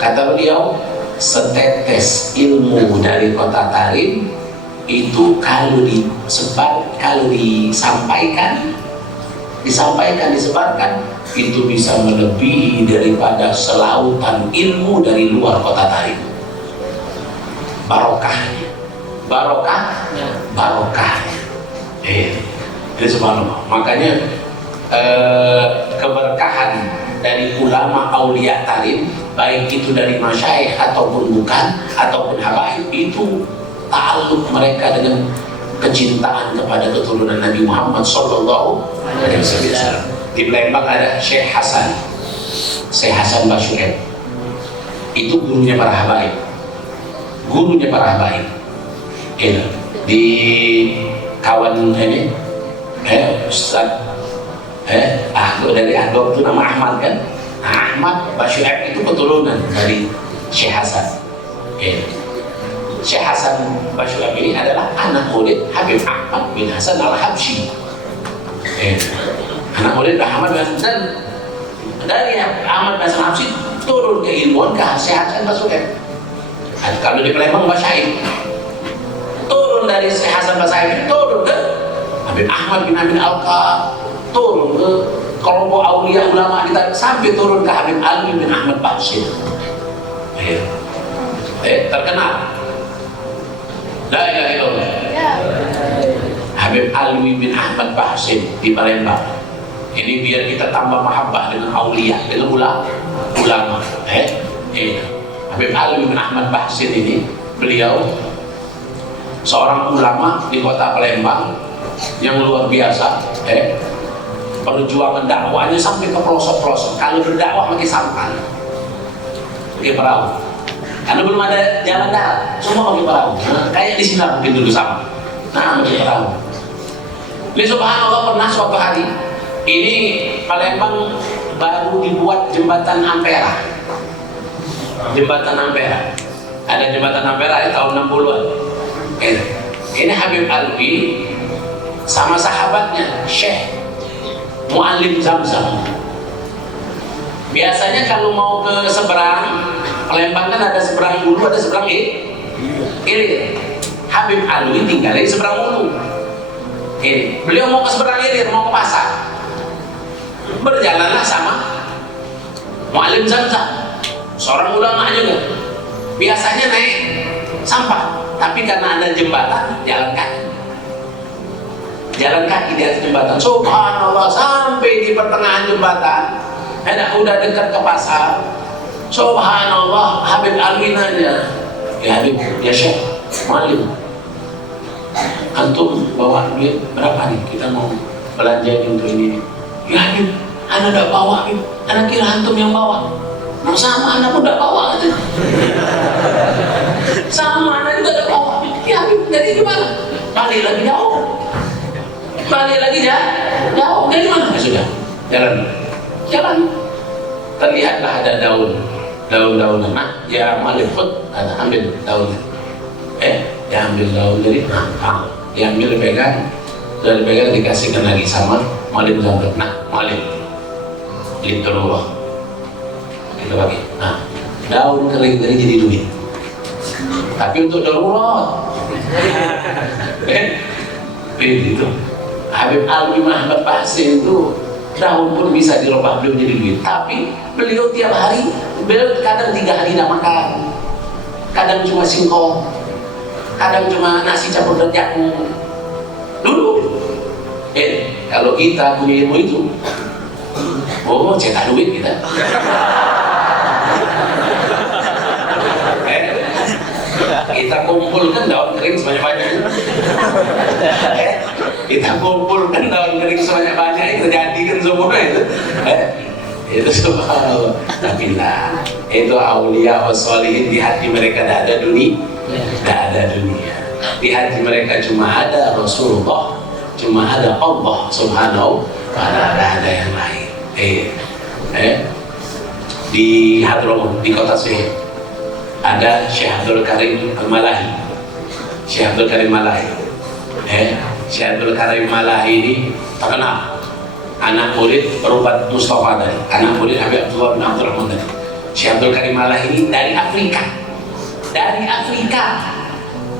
Kata beliau, setetes ilmu dari kota Tarim itu kalau disebarkan itu bisa melebihi daripada selautan ilmu dari luar kota Tarim. Barokahnya. Jadi subhanallah. Makanya keberkahan dari ulama aulia Tarim, baik itu dari masyayikh ataupun bukan, ataupun habaib, itu ta'alluq mereka dengan kecintaan kepada keturunan Nabi Muhammad sallallahu alaihi wasallam. Di Palembang ada Syekh Hasan Basyu'eb. Itu gurunya para habaib. Di kawan ini Ustaz dari Ahdok itu nama Ahmad kan. Ahmad Basyu'eb itu keturunan dari Syekh Hasan. Syekh Hasan Basyu'eb ini adalah anak murid Habib Ahmad bin Hasan al-Habsyi. anak murid Ahmad bin Hasan, dan dari Ahmad bin Hasan Habsyi turun keilmuan, kesehatan Basuki. Kalau di Palembang Basyair, turun dari Syekh Hasan Basyair, turun ke Habib Ahmad bin Amin Alqa, turun ke kelompok aulia ulama kita, sampai turun ke Habib Alwi bin Ahmad Bahsin. Terkenal. La ilaha illallah. Habib Alwi bin Ahmad Bahsin di Palembang. Ini biar kita tambah mahabbah dengan aulia, dengan ulama. Habib Alwi bin Ahmad Bahsin ini, beliau seorang ulama di kota Palembang yang luar biasa. Perjuangan dakwahnya sampai ke pelosok-pelosok. Kalau berdakwah pakai sampan, pakai perahu. Karena belum ada jalan darat, semua pakai perahu. Nah, kayak di sini mungkin dulu sama. Nah, pakai perahu. Ini subhanallah, pernah suatu hari ini Palembang baru dibuat jembatan Ampera. Jembatan Ampera. Ada jembatan Ampera di tahun 60-an. Ini Habib Alwi sama sahabatnya Syekh Muallim Zamzam. Biasanya kalau mau ke seberang Palembang kan ada seberang hulu, ada seberang hilir. Habib Alwi tinggal di seberang hulu. Beliau mau ke seberang hilir, mau ke pasar. Berjalanlah sama Muallim Zamzam, seorang ulama juga. Biasanya naik sampah, tapi karena ada jembatan, jalan kaki. Jalan kaki di atas jembatan. Subhanallah, sampai di pertengahan jembatan, udah dekat ke pasar. Subhanallah, Habib Alwi nanya, ya Habib, ya Syekh Muallim, antum bawa duit berapa nih? Kita mau belanja untuk ini. Ya Habib, anak udah bawa Habib, anak kira antum yang bawa. Nah, sama anak udah bawa aja. Sama anak juga udah bawa. Ya Habib, dari gimana? Balik lagi jauh. Balik lagi jauh. Dari mana? Ya sudah, jalan. Terlihatlah ada daun-daunan. Nah, ya malifut, ada ambil daunnya. Ya ambil daun dari diambil, dipegang, sudah dipegang, dikasihkan lagi sama Muallim Zamzam. Nah, Muallim, litulullah, kita bagi. Nah, daun kering tadi jadi duit, tapi untuk darurat. Itu Habib Alwi Muhammad Bahsin itu daun pun bisa dirubah beliau jadi duit. Tapi beliau tiap hari, beliau kadang 3 hari tidak makan, kadang cuma singkong, kadang cuma nasi campur dan jagung. Dulu kalau kita punya ilmu itu, cetak duit kita. Kita kumpulkan daun kering sebanyak-banyaknya. Kita kumpulkan daun kering sebanyak-banyaknya, kita jadikan semua itu. Itu subhanallah. Tapi lah, itu aulia wassalihin, di hati mereka tidak ada dunia, tidak ada dunia. Di hati mereka cuma ada Rasulullah, cuma ada Allah subhanahu wa ta'ala, tidak ada yang lain. Di Hadramut, di kota Sihir, ada Syekh Abdul Karim Al-Malahi. Syekh Abdul Karim Malahi. Syekh Abdul Karim Malahi ini terkenal. Anak murid Rubat Mustafa tadi, anak murid Habib Abdullah bin Abdul Rahman tadi. Syekh Abdul Karim Malahi ini dari Afrika. Dari Afrika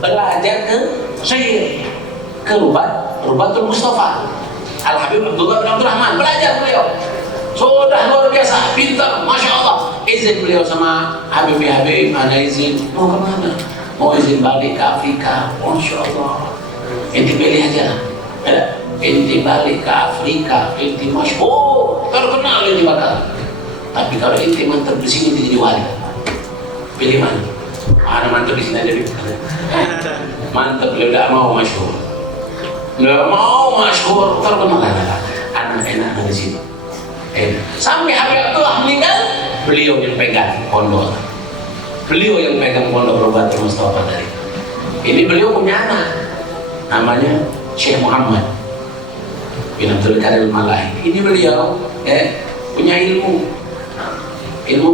belajar ke Sihir, ke Rubatul Mustafa. Al-Habib Abdullah bin Abdul Rahman belajar beliau. Sudah luar biasa, pintar, Masya Allah. Izin beliau sama Habib, ada izin, mau kemana? Mau izin balik ke Afrika. Masya Allah. Inti pilih aja lah. Inti balik ke Afrika, inti masyhur, terkenal ini bakal. Tapi kalau inti mantap di sini jadi wali, pilih mana? Ada mantap di sini aja. Mantap, beliau tidak mau masyhur. Tidak mau masyhur, terkenal lah. Anak enak di sini. Sampai Habib Abdullah meninggal, beliau yang pegang pondok. Beliau yang pegang pondok Rubatul Mustafa tadi. Ini beliau punya anak, namanya Syekh Muhammad bin Abdul Karim Malahi. Ini beliau punya ilmu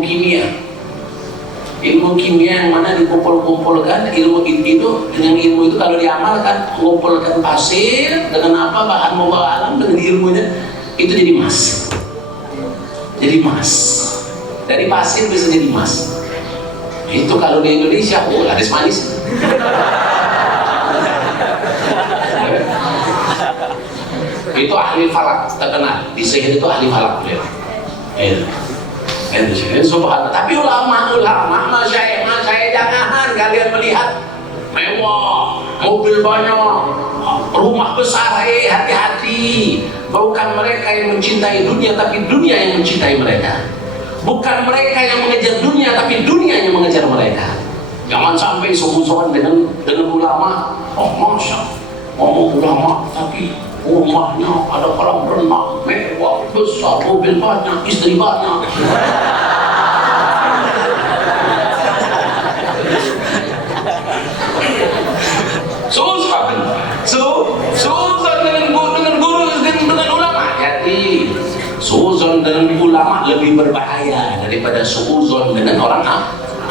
kimia. Ilmu kimia yang mana dikumpul-kumpulkan, ilmu itu, dengan ilmu itu kalau diamalkan, mengumpulkan pasir dengan apa, bahan Allah alam, dengan ilmunya itu jadi emas. Jadi emas. Dari pasir bisa jadi emas. Itu kalau di Indonesia, laris manis. Itu ahli falak terkenal. Di sihir itu ahli falak beliau. Subhanallah. Tapi ulama, masyayikh jangan kalian melihat mewah, mobil banyak, rumah besar. Hati-hati. Bukan mereka yang mencintai dunia, tapi dunia yang mencintai mereka. Bukan mereka yang mengejar dunia, tapi dunia yang mengejar mereka. Jangan sampai subuh-subuh dengan ulama. Masya ngomong ulama, tapi rumahnya ada kolam renang, mewah, besar, mobil banyak, istri banyak. Suzon dengan ulama. Jadi suzon dengan ulama lebih berbahaya daripada suzon dengan orang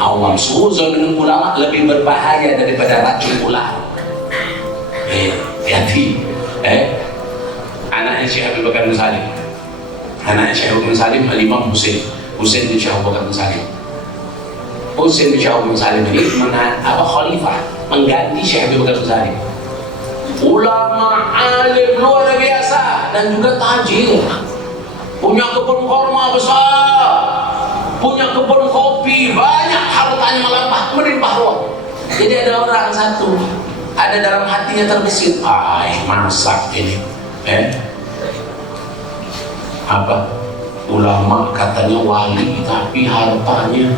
awam. Suzon dengan ulama lebih berbahaya daripada racun ular. Hati. Anaknya Syekh Abu Bakar bin Salim. Anaknya Syekh Abu Bakar bin Salim Al-Imam Husain bin Syekh Abu Bakar bin Salim. Husain bin Syekh Abu Bakar bin Salim ini khalifah mengganti Syekh Abu Bakar bin Salim. Ulama alim luar biasa dan juga tajir, punya kebun korma besar, punya kebun kopi banyak, hartanya melimpah ruah. Jadi ada orang satu, ada dalam hatinya terbesit, masak ini ulama katanya wali tapi hartanya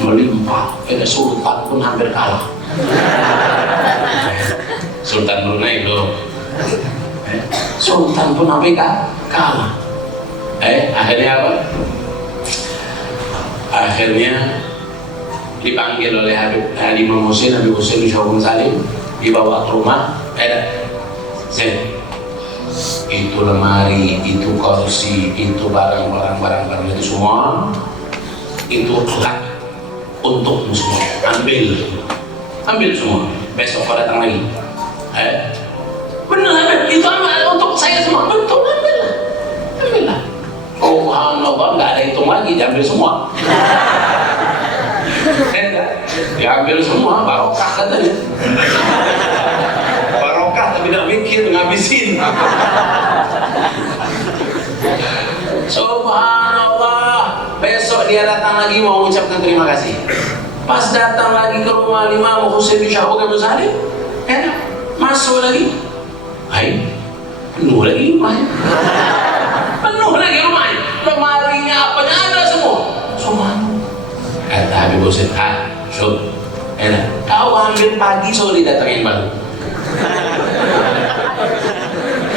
melimpah, sultan pun hampir kalah. Sultan Brunei loh, Sultan pun hampir kalah. Akhirnya apa? Akhirnya dipanggil oleh Imam Husain, Habib Husain bin Syekh Abu Bakar Salim, dibawa ke rumah. Itu lemari, itu kursi, itu barang itu semua, itu hak untukmu semua. Ambil semua. Besok kau datang lagi. Benar, itu untuk saya semua. Betul, ambillah. Subhanallah, nggak ada hitung lagi, diambil semua. Diambil semua, barokah katanya. Barokah tapi tidak mikir, ngabisin. Subhanallah, besok dia datang lagi mau mengucapkan terima kasih. Pas datang lagi ke rumah Imam Husain bin Syekh Abu Bakar bin Salim, masuk lagi, penuh lagi rumahnya. Lemarinya apanya ada semua. Subhanallah. Kata Habib Husain, kau ambil pagi sore datangin baru.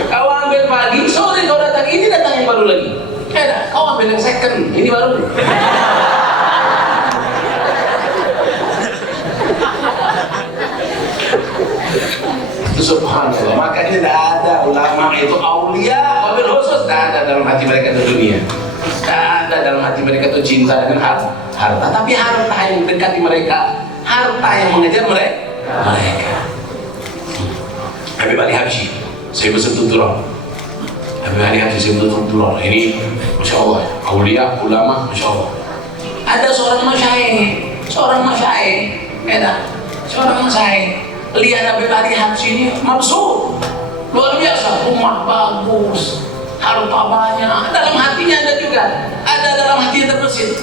Kau ambil pagi sore kau datang ini datangin baru lagi. Kau ambil yang second, ini baru. Subhanallah, makanya tidak ada ulama itu aulia wabil khusus, tidak ada dalam hati mereka itu dunia, tidak ada dalam hati mereka itu cinta dengan harta, tapi harta yang mendekati mereka, harta yang mengejar mereka. Habib Ali Habsyi, saya bersentuh turun. Habib Ali Habsyi saya bersentuh turun. Ini, masya Allah, aulia, ulama, masya Allah. Ada seorang masyayikh, lihat Habib Ali Habsyi ini mabsur, luar biasa, rumah bagus, harta banyak, dalam hatinya ada dalam hatinya terbesit.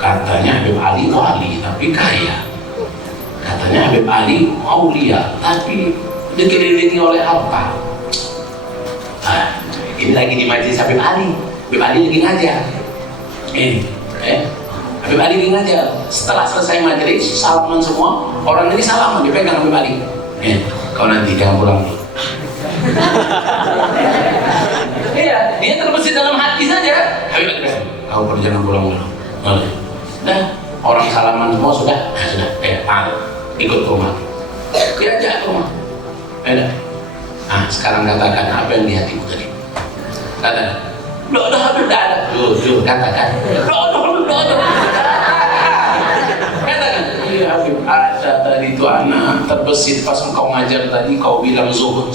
Katanya Habib Ali wali tapi kaya, katanya Habib Ali aulia tapi dikelilingi oleh harta. Ini lagi di majelis Habib Ali lagi ngajar. Habib Ali lagi ngajar. Setelah selesai majelis, salaman semua. Orang ini salaman, dipegang Habib Ali. Kau nanti jangan pulang dulu. Iya, dia terbesit dalam hati saja. Habib Ali, kau perjalanan pulang dulu. Orang salaman semua sudah. Ikut ke rumah. Diajak ke rumah. Sekarang katakan apa yang di hatimu tadi. Katakan. Habib dah ada. Katakan. Habib ada tadi itu anak terbesit pas engkau ngajar tadi, kau bilang zuhud,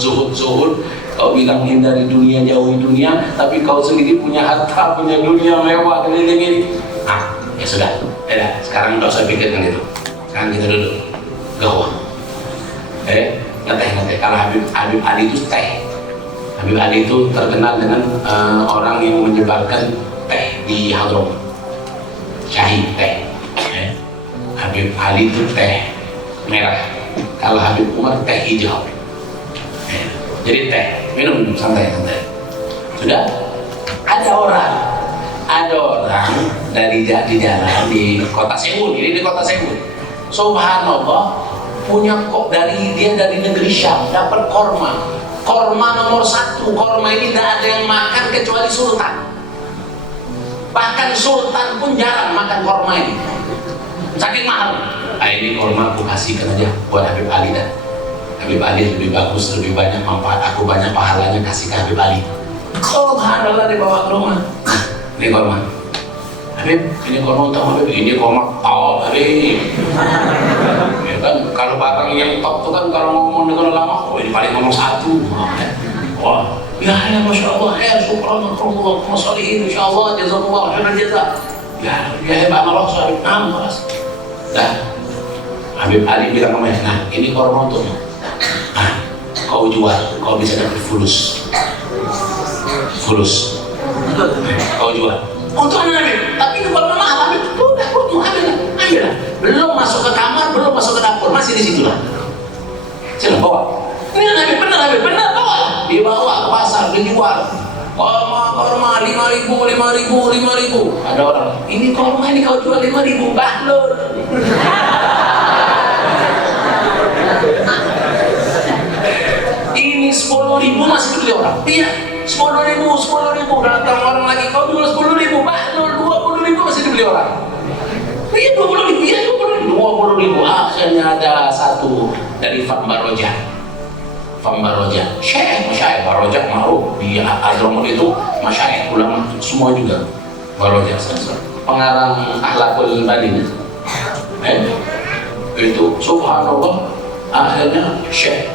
kau Kau bilang hindari dunia, jauhi dunia, tapi kau sendiri punya harta, punya dunia mewah keliling ini. Nah, ya sudah. Sekarang nggak usah pikirkan itu. Sekarang kita duduk. Gawah. Ngeteh. Kalau Habib Ali itu teh. Habib Ali itu terkenal dengan orang yang menyebarkan teh di Hadramut. Syahid teh. Habib Ali itu teh merah. Kalau Habib Umar teh hijau. Jadi teh, minum santai. Sudah? Ada orang dari di jalan di kota Seoul, ini di kota Seoul. Subhanallah, punya kok dari negeri Syam dapat korma nomor 1. Korma ini tidak ada yang makan kecuali sultan. Bahkan sultan pun jarang makan korma ini, saking mahal. Ini korma aku kasihkan aja buat Habib Ali dah. Habib Ali lebih bagus, lebih banyak manfaat, aku banyak pahalanya, kasih ke Habib Ali. Subhanallah, dibawa ke rumah. Ini korma. Habib, ini korma untuk Habib, ini korma top Habib. Ya kan, kalau barang yang top itu kan kalau ngomong dengan ulama, ini paling nomor 1. Wah, ya Masya Allah, syukuran, alhamdulillah, masalihin, insya Allah, jazakumullah, khairan jaza. Ya hebat Allah, Habib, mas. Dah, Habib Ali bilang sama nah, ini korma untukmu. Nah, kau jual, kau bisa dapat fulus. Kau jual untuk anak, tapi itu kalau mahal, Habib, udah, ambil. Belum masuk ke kamar, belum masuk ke dapur, masih di situ lah. Sini bawa. Ini Habib, benar bawa. Dibawa ke pasar, dijual. Korma 5.000. Ada orang, ini korma ini kau jual 5.000, bahlul. Ini 10.000 masih dibeli orang. Iya, 10.000. Datang orang lagi, kau jual 10.000, bahlul 20.000 masih dibeli orang. Iya 20.000. Akhirnya ada satu dari Fambaroja, Syekh Baroja ma'ruf di Hadramut itu, masyayikh ulama semua juga. Baroja pengarang Akhlaqul Banin. Itu subhanallah, akhirnya Syekh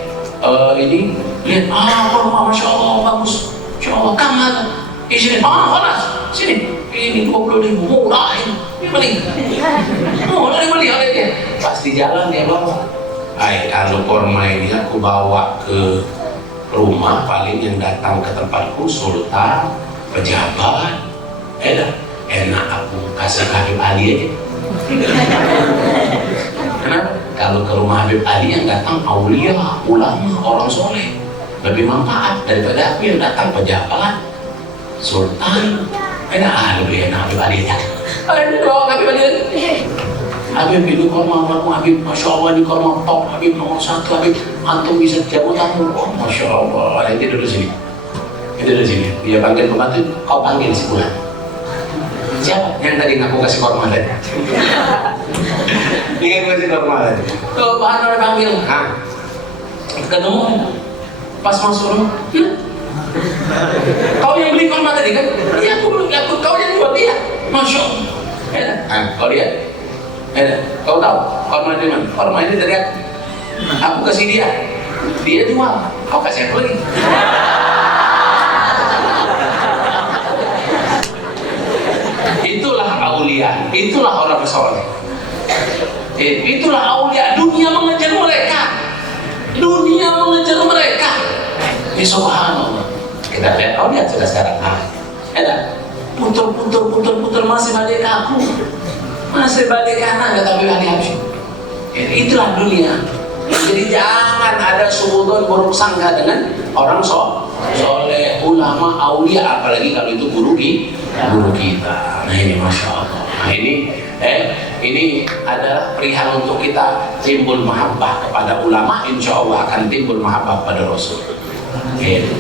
ini lihat, Masya Allah bagus, Masya Allah kamar di sini, panas sini, ini 20.000 murah ini beli, oleh dia pasti jalan dia bawa. Kalau korma ini aku bawa ke rumah, paling yang datang ke tempatku sultan, pejabat, enak aku kasih ke Habib Ali aja. Kenapa? Kalau ke rumah Habib Ali yang datang aulia, ulama, orang soleh, lebih manfaat daripada aku yang datang pejabat, sultan. Lebih enak Habib Ali aja. Ini doang Habib Ali aja. Habib ini korma anakmu, Habib, Masya Allah ini korma top, Habib nomor 1, Habib antum bisa jago tamu. Masya Allah, ini duduk sini. Dia panggil pembantu, kau panggil si bulan. Siapa? Yang tadi ngaku kasih korma tadi. Ini ngaku kasih korma tadi. Tuh, bahan orang panggil. Ketemu pas masuk rumah. Kau yang beli korma tadi kan? Iya, kau yang jual dia. Masya Allah. Kau lihat? Kau tahu korma dari mana? Korma ini dari aku kasih dia jual, kau kasih aku lagi. Itulah aulia, itulah orang soleh. Itulah aulia. Dunia mengejar mereka. Ini subhanallah. Kita lihat aulia sudah sekarang. Putar masih balik aku. Masih balik kanan kata Habib Ali Habsyi. Itulah dunia. Jadi jangan ada suudzon, buruk sangka dengan orang soleh, ulama, aulia, apalagi kalau itu guru kita. Nah ini Masya Allah. Nah ini adalah perihal untuk kita timbul mahabbah kepada ulama. Insya Allah akan timbul mahabbah pada Rasul.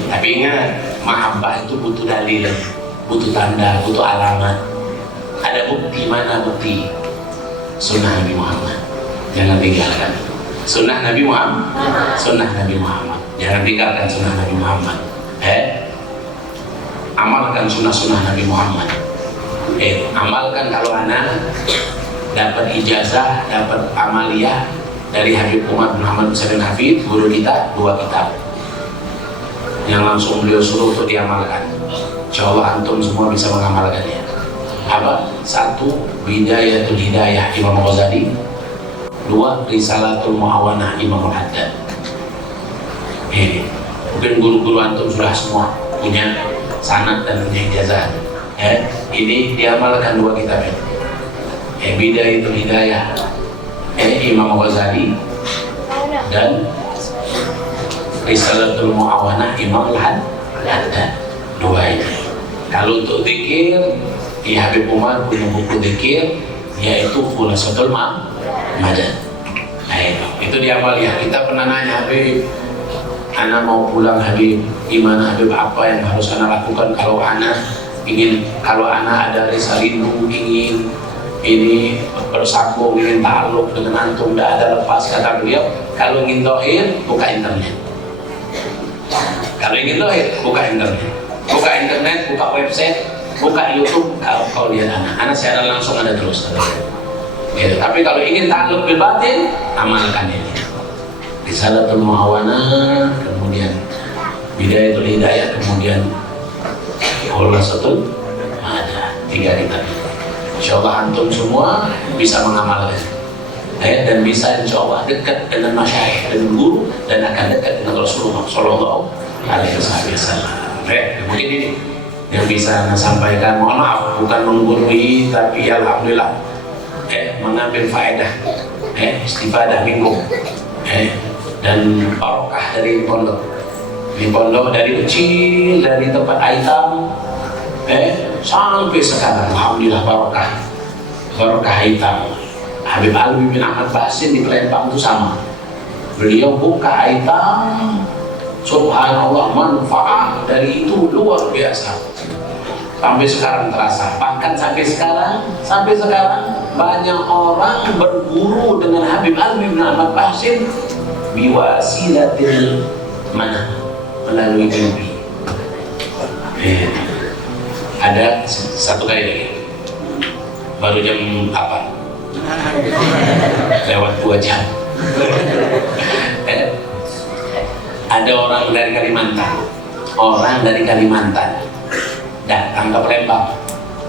Tapi ingat, mahabbah itu butuh dalil, butuh tanda, butuh alamat. Ada bukti, mana bukti? Sunnah Nabi Muhammad, jangan tinggalkan. Sunnah Nabi Muhammad, jangan tinggalkan sunnah Nabi Muhammad. Amalkan sunnah Nabi Muhammad. Amalkan. Kalau anak dapat ijazah, dapat amaliyah dari Habib Umar bin Muhammad bin Hafid, guru kita, 2 kitab. yang langsung beliau suruh untuk diamalkan. Insya Allah antum semua bisa mengamalkannya. Apa? 1. Bidayatul Hidayah Imam Ghazali. 2. Risalatul Muawanah Imam Al-Haddad. Ini mungkin guru-guru antum sudah semua punya sanad dan punya ijazah. Ini diamalkan 2 kitab ini. Bidayatul Hidayah Imam Ghazali dan Risalatul Muawanah Imam Al-Haddad. 2 ini. Kalau untuk zikir, Habib Umar punya buku zikir yaitu Khulasatul Madad. Nah itu diamal ya. Kita pernah nanya Habib, ana mau pulang Habib, gimana Habib, apa yang harus ana lakukan kalau ana ada rasa rindu, ingin ini bersambung, ingin ta'alluq dengan antum, tidak ada lepas. Kata beliau, kalau ingin dohir, buka internet. Kalau ingin dohir, buka internet, buka website, buka YouTube. Kalau kau lihat anak secara langsung ada terus. Gitu. Tapi kalau ingin ta'alluq bil batin, amalkan ini. Risalatul Muawanah, kemudian Bidayatul Hidayah, kemudian Khulasatul Madad. 3 kitab. Insya Allah antum semua bisa mengamalkan dan bisa insya Allah dekat dengan masyayikh, dengan guru, dan akan dekat dengan Rasulullah Sallallahu Alaihi Wasallam. Mungkin ini yang bisa saya sampaikan. Mohon maaf, bukan menggurui, tapi alhamdulillah mengambil faedah, istifadah minkum, dan barokah dari pondok. Di pondok dari kecil, dari tempat aitam, sampai sekarang alhamdulillah barokah aitam. Habib Alwi bin Ahmad Basin di Palembang itu sama. Beliau buka aitam, subhanallah, manfaat dari itu luar biasa. Sampai sekarang terasa. Bahkan sampai sekarang banyak orang berguru dengan Habib Alwi bin Ahmad Basin biwasilatil melalui mimpi. Ada 1 kali lagi, baru jam 8 lewat 2 jam. Ada orang dari Kalimantan datang ke Palembang,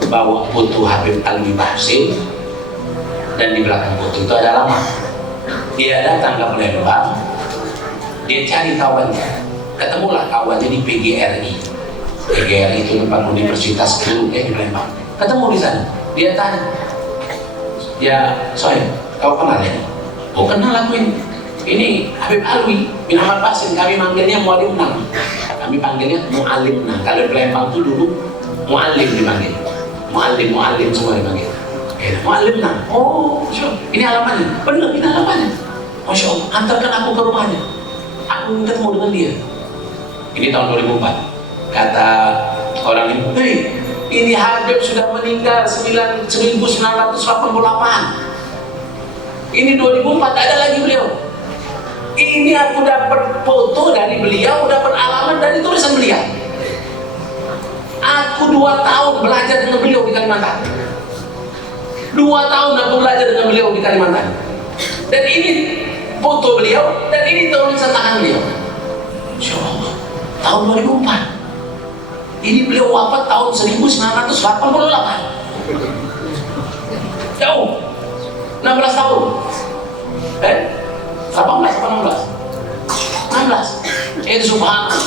bawa foto Habib Alwi Basin, dan di belakang foto itu ada alamat. Dia datang ke Palembang, dia cari kawannya, ketemulah kawannya di PGRI. PGRI itu tempat universitas dulu di Palembang. Ketemu di sana, dia tanya, ya Soe, kau kenal ya? Oh kenal aku ini Habib Alwi bin Ahmad Basin, kami manggilnya Mu'alim Nang. Kami panggilnya Mu'alim Nang. Kalau di Palembang itu dulu Mu'alim dipanggil, Mu'alim semua dipanggil. Mu'alim Nang. Oh, ini alamatnya. Benar, ini alamatnya. Masya Allah, antarkan aku ke rumahnya. Aku ketemu dengan dia. Ini tahun 2004. Kata orang itu, ini Habib sudah meninggal 1988. Ini 2004, ada lagi beliau. Ini aku dapat foto dari beliau, dapat alamat dari tulisan beliau. Aku 2 tahun belajar dengan beliau di Kalimantan. 2 tahun aku belajar dengan beliau di Kalimantan. Dan ini foto beliau, dan ini tulisan tangan beliau. Insya Allah, tahun 2004. Ini beliau wafat tahun 1988. Jauh, 16 tahun. 18 apa 16? Itu subhanallah.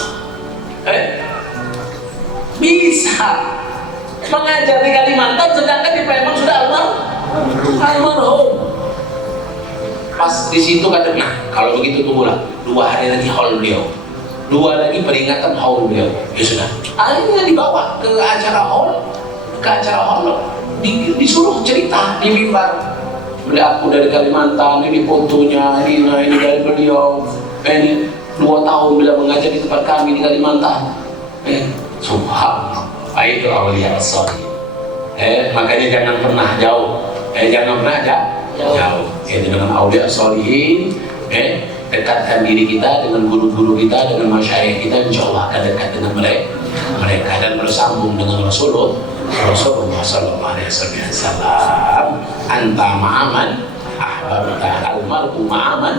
Bisa mengajar di Kalimantan, sedangkan di Palembang sudah almarhum. Pas di situ kata, nah kalau begitu tunggulah 2 hari lagi haul beliau, 2 lagi peringatan haul beliau. Ya sudah, akhirnya dibawa ke acara haul, disuruh cerita di mimbar. Aku dari Kalimantan, ini fotonya, ini dari beliau. Ini 2 tahun beliau mengajar di tempat kami di Kalimantan. Subhanallah, itu awliya as-salih. Makanya jangan pernah jauh. Jangan pernah jauh. Dengan awliya as-salihin, dekatkan diri kita dengan guru-guru kita, dengan masyayikh kita, insya Allah akan dekat dengan mereka dan bersambung dengan Rasulullah Sallallahu Alaihi Wasallam. Anta ma'aman ahbabta, al-mar'u ma'aman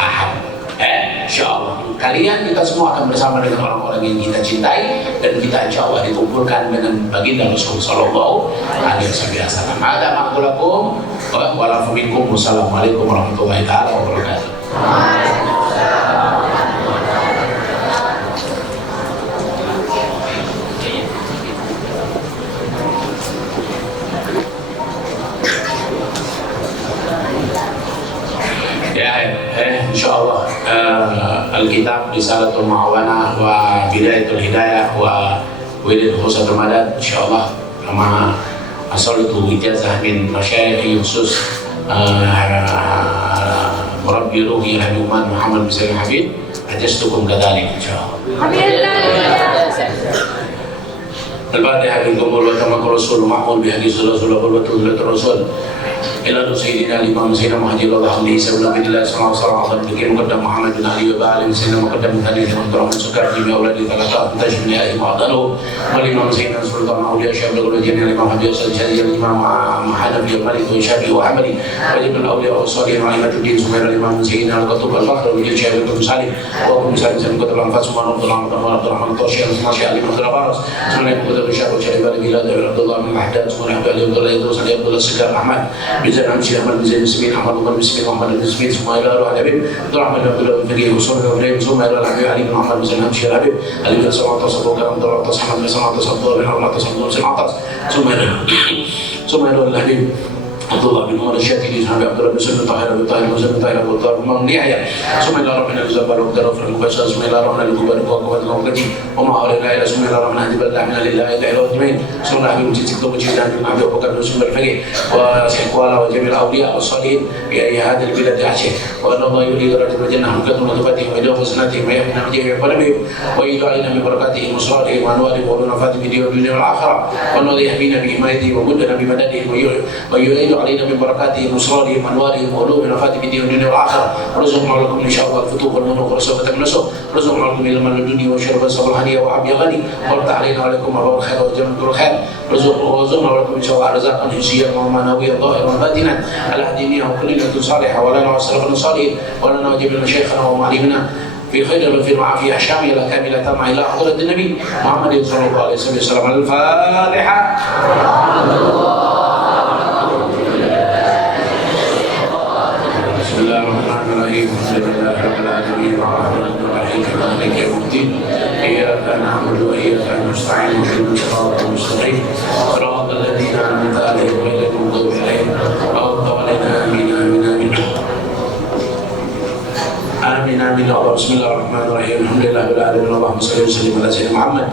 ahab. Insya Allah kalian, kita semua akan bersama dengan orang-orang yang kita cintai, dan kita insya Allah dikumpulkan dengan baginda Rasulullah Sallallahu Alaihi Wasallam. Ada makulakum, walafuminkum, wassalamualaikum warahmatullahi wabarakatuh. Insyaallah Alkitab Risalatul Ma'awana wa Bidayatul Hidayah wa Widil Khusatul Madad insyaallah sama asal itu ijazah min masyayikh khusus Murabbi Ruhi Hanuman Muhammad bin Salim Habib ajastukum kadalik insyaallah. Al-Fatihah bikumul wa tamakul rasul ma'mul bihaqi rasul wa batul rasul ila sayyidina al-imam sayyidina muhajirullah alaihi sallallahu alaihi wasallam bikin muqaddam Muhammad bin Ali wa ba'alim sayyidina muqaddam tadi dengan Rahman Sukar di auladi talaqah tajmi ya mu'adalu wal imam sayyidina sultan auliya syabul jami'al imam habib sallallahu imam Hanafi Malik wa Syafi'i wa Hanbali wajib al-auliya wa salihin wa imaduddin sumair al-imam sayyidina al-qutub al-fakhr wa Syafi'i bin Salim wa Abu Salim bin Qutb al-Anfas wa Abdurrahman Tashir Masya Allah bin Abbas sunan Qutb Syabul Syarif bin Abdullah bin Mahdad sunan Ali Abdullah Yusuf Abdullah Sekar Ahmad بزن أمشي أحمد بن مسلمين أحمد بن مسلمين محمد بن مسلمين ثم إلى روح الحبيب عبد الرحمن بن عبد الفقيه وصول إبراهيم ثم إلى الحبيب علي بن محمد بن أمشي الحبيب علي بن سمعة تصبوا كلام دور تصحمد بن سمعة تصبوا بن حرمة تصبوا بن سمعة ثم إلى الحبيب عبد الله بن عمر الشافعي بن عبد الله بن سلمة طاهر بن طاهر بن طاهر بن طاهر بن يحيى ثم إلى ربنا الجبار والغفر المبشر ثم إلى ربنا الجبار وقوة الوقتي وما أولئك ثم إلى ربنا هدي بلد من لله إله أجمعين ثم نحن نجزيك وجينا بن عبد بكر بن سلمة الفقيه وسيقوالا وجميع الأولياء والصالحين في هذه البلاد عشر وأن الله يريد رحمة الجنة وكثر نطبتهم ويدوم حسناتهم ويمنع مجيئهم ونبيهم ويدعو علينا من بركاتهم وصالحهم وأنوارهم ولنفات في الدنيا والآخرة وأن الله يحمينا بحمايته ومدنا بمدده ويعيد علينا من بركاتهم وصالحهم وأنوارهم وعلوم ونفات في الدنيا والآخرة ورزقنا لكم إن شاء الله الفتوح والمنوق ورسوة النسوء رزقنا لكم إلى من الدنيا والشرب والصبر الهنية وعبي غني وافتح علينا وعليكم أبواب الخير والجنة كل خير رزقنا لكم إن شاء الله رزقا حسيا ومعنويا ظاهرا باطنا على ديننا وكلنا صالحا ولنا وسلفنا صالحين ولنا وجميع شيخنا ومعلمنا في خير وفي العافية شاملة كاملة مع إلى حضرة النبي محمد صلى الله عليه وسلم الفاتحة. بسم الله الرحمن الرحيم الحمد لله رب العالمين الرحمن الرحيم مالك يوم الدين إياك نعبد وإياك نستعين اهدنا الصراط المستقيم صراط الذين أنعمت عليهم غير المغضوب عليهم ولا الضالين آمين آمين آمين آمين آمين. بسم الله الرحمن الرحيم الحمد لله رب العالمين اللهم صل وسلم على سيدنا محمد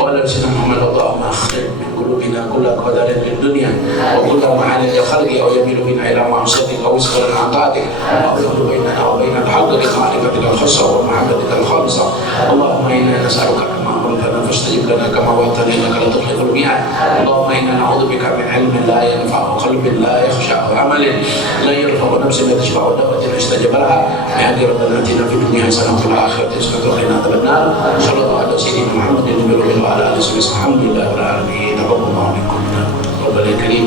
وعلى سيدنا محمد. اللهم أخرج من قلوبنا كل قدر في الدنيا وكل محل لخلقك أو يميل بنا إلى معصيتك أو يسخر عن طاعتك أو يحول بيننا وبين حقك معرفتك الخاصة ومحبتك الخالصة. اللهم إنا نسألك كما أمرتنا فاستجب لنا كما وعدتنا إنك لا تخلف الميعاد. اللهم إنا نعوذ بك من علم لا ينفع وقلب لا يخشع وعمل لا يرفع ونفس لا تشفع ودعوة لا يستجاب لها بحق ربنا آتنا في الدنيا حسنة وفي الآخرة حسنة وقنا عذاب النار. صلى الله على سيدنا محمد وعلى آله وصحبه وسلم. الحمد لله رب العالمين. تقبل الله منكم ربنا الكريم.